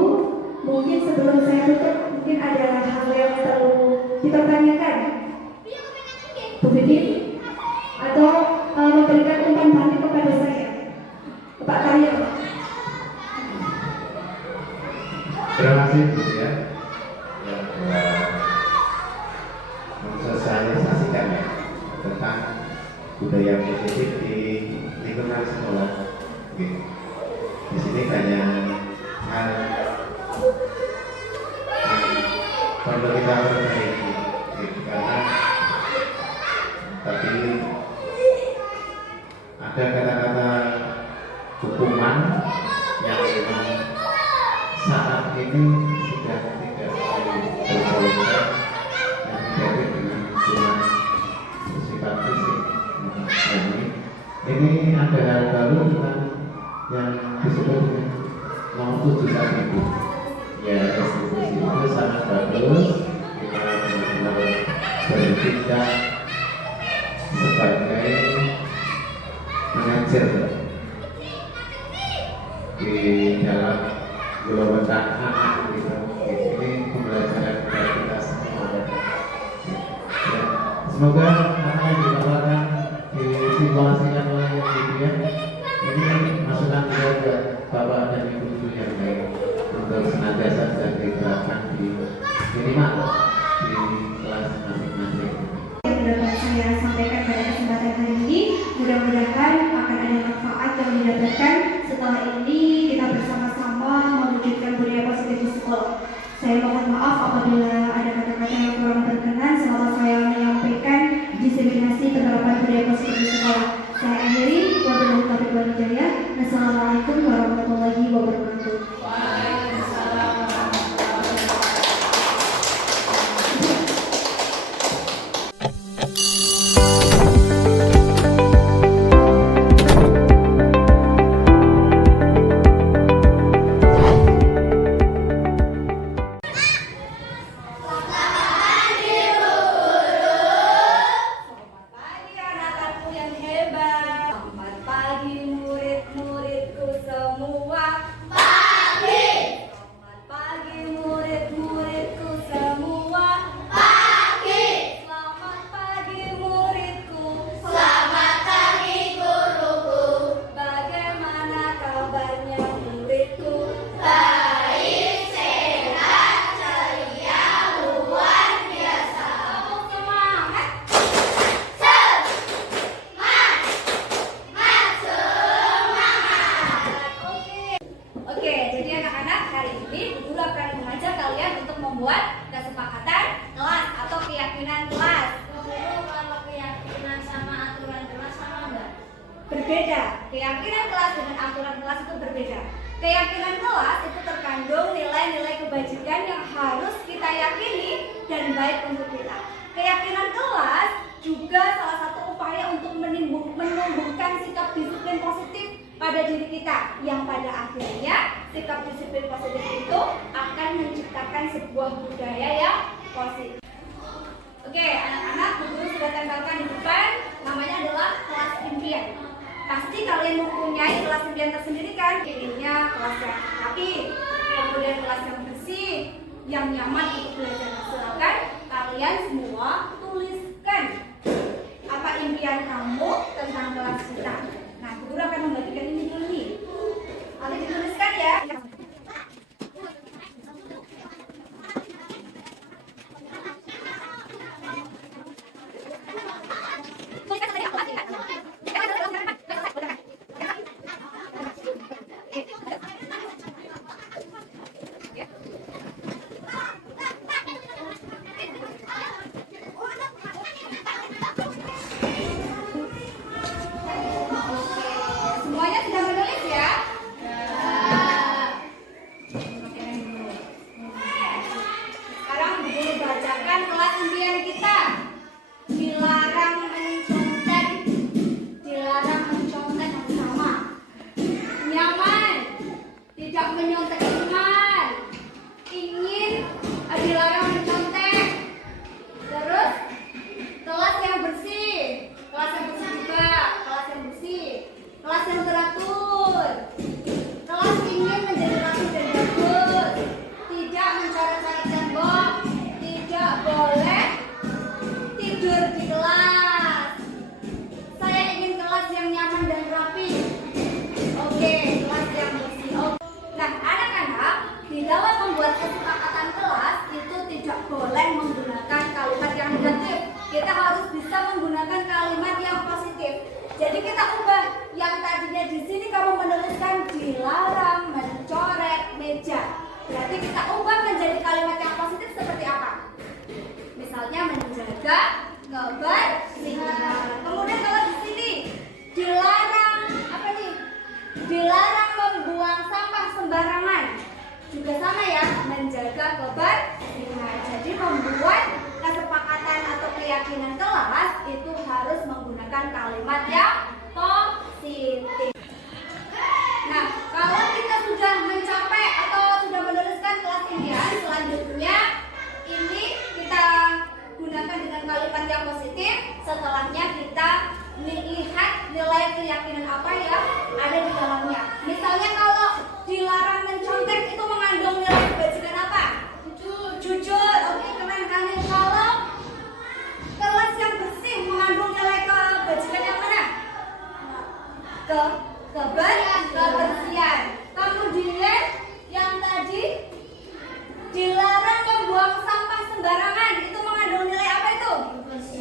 mungkin sebelum saya tutup, mungkin ada hal yang perlu dipertanyakan, Bu Vicky, atau memberikan umpan balik kepada saya, Pak Karyo. Terima kasih Bu ya, yang telah mensosialisasikan ya tentang budaya positif di lingkungan sekolah. Oke. Di sini banyak hal yang perlu kita perbaiki, karena tadi ada kata-kata hukuman yang memang saat ini sudah tidak diperbolehkan dan dikaitkan dengan hukuman bersifat fisik. Ini ada hal baru tentang yang disebut dengan nomor 7 saat itu. Ya, restitusi itu sangat bagus. Kita benar-benar bertindak sebagai manajer di dalam golongan anak gitu. Ini pembelajaran bagi kita semua. Ya, semoga apa yang ditawarkan disimulasikan oleh ibu ya. Ini masukan juga buat bapak dan ibu yang baik untuk senantiasa bisa diterapkan di minimal di kelas masing-masing. Yang dapat saya sampaikan pada kesempatan hari ini, mudah-mudahan akan ada manfaat yang didapatkan. Setelah ini kita bersama-sama mewujudkan budaya positif di sekolah. Saya mohon maaf apabila ada kata-kata yang kurang berkenan selama saya menyampaikan diseminasi penerapan budaya positif di sekolah. Saya akhiri. Wabillahi taufiq wal hidayah. Assalamualaikum warahmatullahi wabarakatuh. berbeda. Keyakinan kelas itu terkandung nilai-nilai kebajikan yang harus kita yakini dan baik untuk kita. Keyakinan kelas juga salah satu upaya untuk menumbuhkan sikap disiplin positif pada diri kita, yang pada akhirnya sikap disiplin positif itu akan menciptakan sebuah budaya yang positif. Oke, anak-anak, Bu Guru sudah tempelkan di depan, namanya adalah kelas impian. Pasti kalian mempunyai kelas impian tersendiri kan? Inginnya kelas yang rapi, kemudian kelas yang bersih, yang nyaman untuk belajar. Silakan kalian semua tuliskan apa impian kamu tentang kelas kita. Nah, Bu Guru akan membagikan ini dulu nih. Nanti dituliskan ya. Semuanya sudah menulis ya? Sekarang Bu Guru bacakan kelas impian kita. Dilarang mencontek. Dilarang mencontek bersama. Nyaman. Tidak menyontek teman. Ingin dilarang mencontek. Terus kelas yang bersih. Kelas yang bersih juga. Kelas yang bersih. Kelas yang teratur. Kelas ingin menjadi rapi dan bagus. Tidak mencoret-coret tembok. Tidak boleh tidur di kelas. Saya ingin kelas yang nyaman dan rapi. Oke, kelas yang bersih. Oke. Nah, anak-anak, di dalam membuat kesepakatan kelas itu tidak boleh menggunakan kalimat yang negatif. Kita harus bisa menggunakan kalimat yang positif. Jadi kita ubah yang tadinya di sini kamu menuliskan dilarang mencoret meja. Berarti kita ubah menjadi kalimat yang positif seperti apa? Misalnya menjaga kebersihan. Kemudian kalau di sini dilarang apa nih? Dilarang membuang sampah sembarangan. Juga sama ya, menjaga kebersihan. Jadi membuat kesepakatan atau keyakinan kelas itu harus menggunakan kalimat yang positif. Nah, kalau kita sudah mencapai atau sudah menuliskan kelas impian, selanjutnya ini kita gunakan dengan kalimat yang positif. Setelahnya kita lihat nilai keyakinan apa yang ada di dalamnya. Misalnya kalau dilarang mencontek itu mengandung nilai kebajikan apa? Jujur. Oke, keren kan? Kalau kelas yang bersih mengandung nilai kebajikan yang mana? Kebersihan. Kemudian yang tadi dilarang membuang sampah sembarangan itu mengandung nilai apa itu?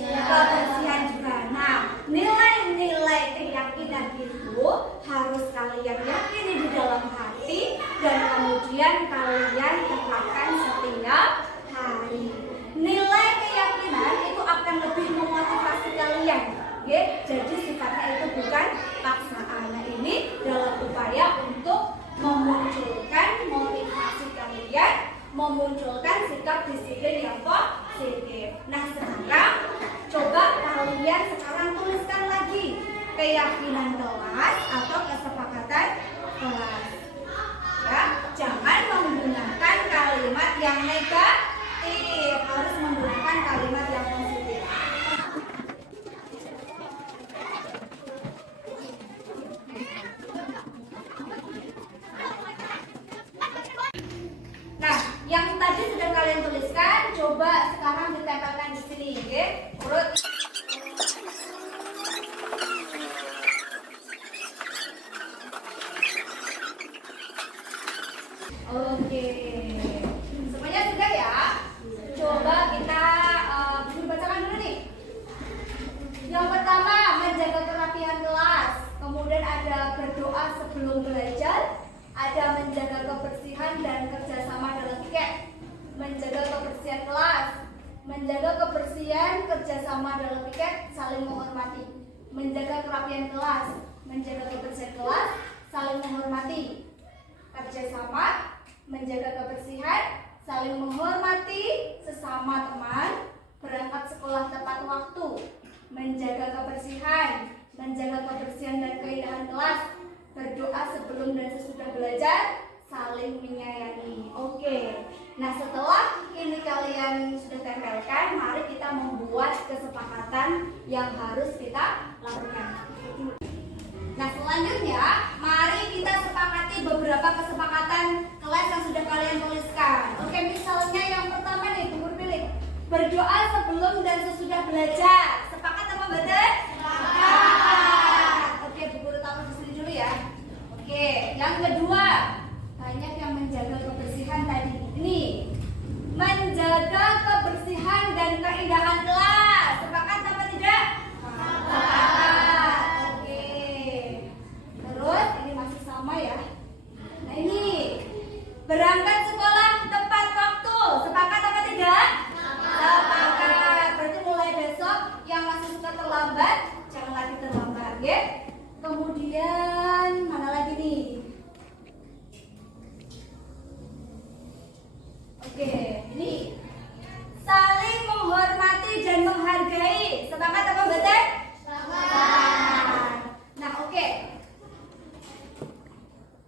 Kebersihan juga. Nah, nilai-nilai keyakinan itu harus kalian yakini di dalam hati dan kemudian kalian terapkan setiap hari. Nilai keyakinan itu akan lebih memotivasi kalian. Jadi sifatnya itu bukan paksaan. Nah, ini dalam upaya untuk memunculkan motivasi kalian, memunculkan sikap disiplin yang positif. Nah, sekarang coba kalian sekarang tuliskan lagi keyakinan kelas atau kesepakatan kelas. Ya, jangan menggunakan kalimat yang negatif, harus menggunakan kalimat yang positif. Nah, yang tadi sudah kalian tuliskan, coba sekarang ditempelkan di sini, oke? Urut. Oke, semuanya sudah ya? Coba kita bacakan dulu nih. Yang pertama, menjaga kerapihan kelas. Kemudian ada berdoa sebelum belajar. Ada menjaga kebersihan dan kerjasama dalam piket. Menjaga kebersihan kelas. Menjaga kebersihan, kerjasama dalam piket, saling menghormati. Menjaga kerapihan kelas. Menjaga kebersihan kelas, saling menghormati. Kerjasama, menjaga kebersihan, saling menghormati sesama teman, berangkat sekolah tepat waktu, menjaga kebersihan dan keindahan kelas, berdoa sebelum dan sesudah belajar, saling menyayangi. Oke. Nah, setelah ini kalian sudah tempelkan, mari kita membuat kesepakatan yang harus kita lakukan. Nah, selanjutnya mari kita sepakati beberapa kesepakatan kelas yang sudah kalian tuliskan. Oke, misalnya yang pertama nih, Bu Guru pilih. Berdoa sebelum dan sesudah belajar. Sepakat apa betul? Sepakat. Oke, Bu Guru taruh di sini dulu ya. Oke, yang kedua, banyak yang menjaga kebersihan tadi. Ini menjaga kebersihan dan keindahan kelas. Sepakat apa tidak? Sepakat. Oke. Terus ini masih sama ya. Nah, ini berangkat sekolah tepat waktu. Sepakat apa tidak? Sepakat. Berarti mulai besok yang masih suka terlambat, jangan lagi terlambat, ya. Kemudian mana lagi nih? Oke, ini saling menghormati dan menghargai. Sepakat apa betul? Sepakat. Nah, oke.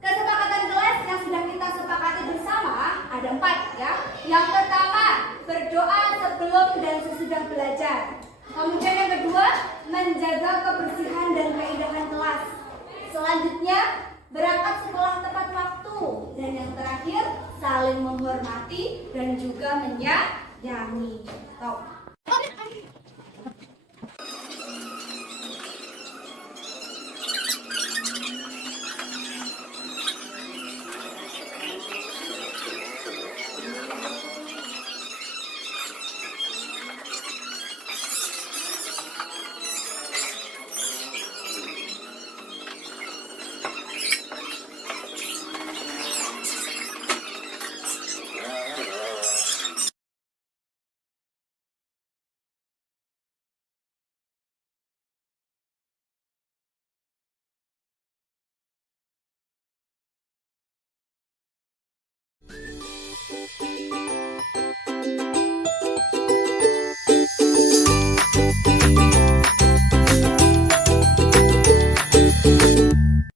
Kesepakatan kelas yang sudah kita sepakati bersama ada 4 ya. Yang pertama, berdoa sebelum dan sesudah belajar. Kemudian yang kedua, menjaga kebersihan dan keindahan kelas. Selanjutnya, berangkat sekolah tepat waktu. Dan yang terakhir, saling menghormati dan juga menyayangi.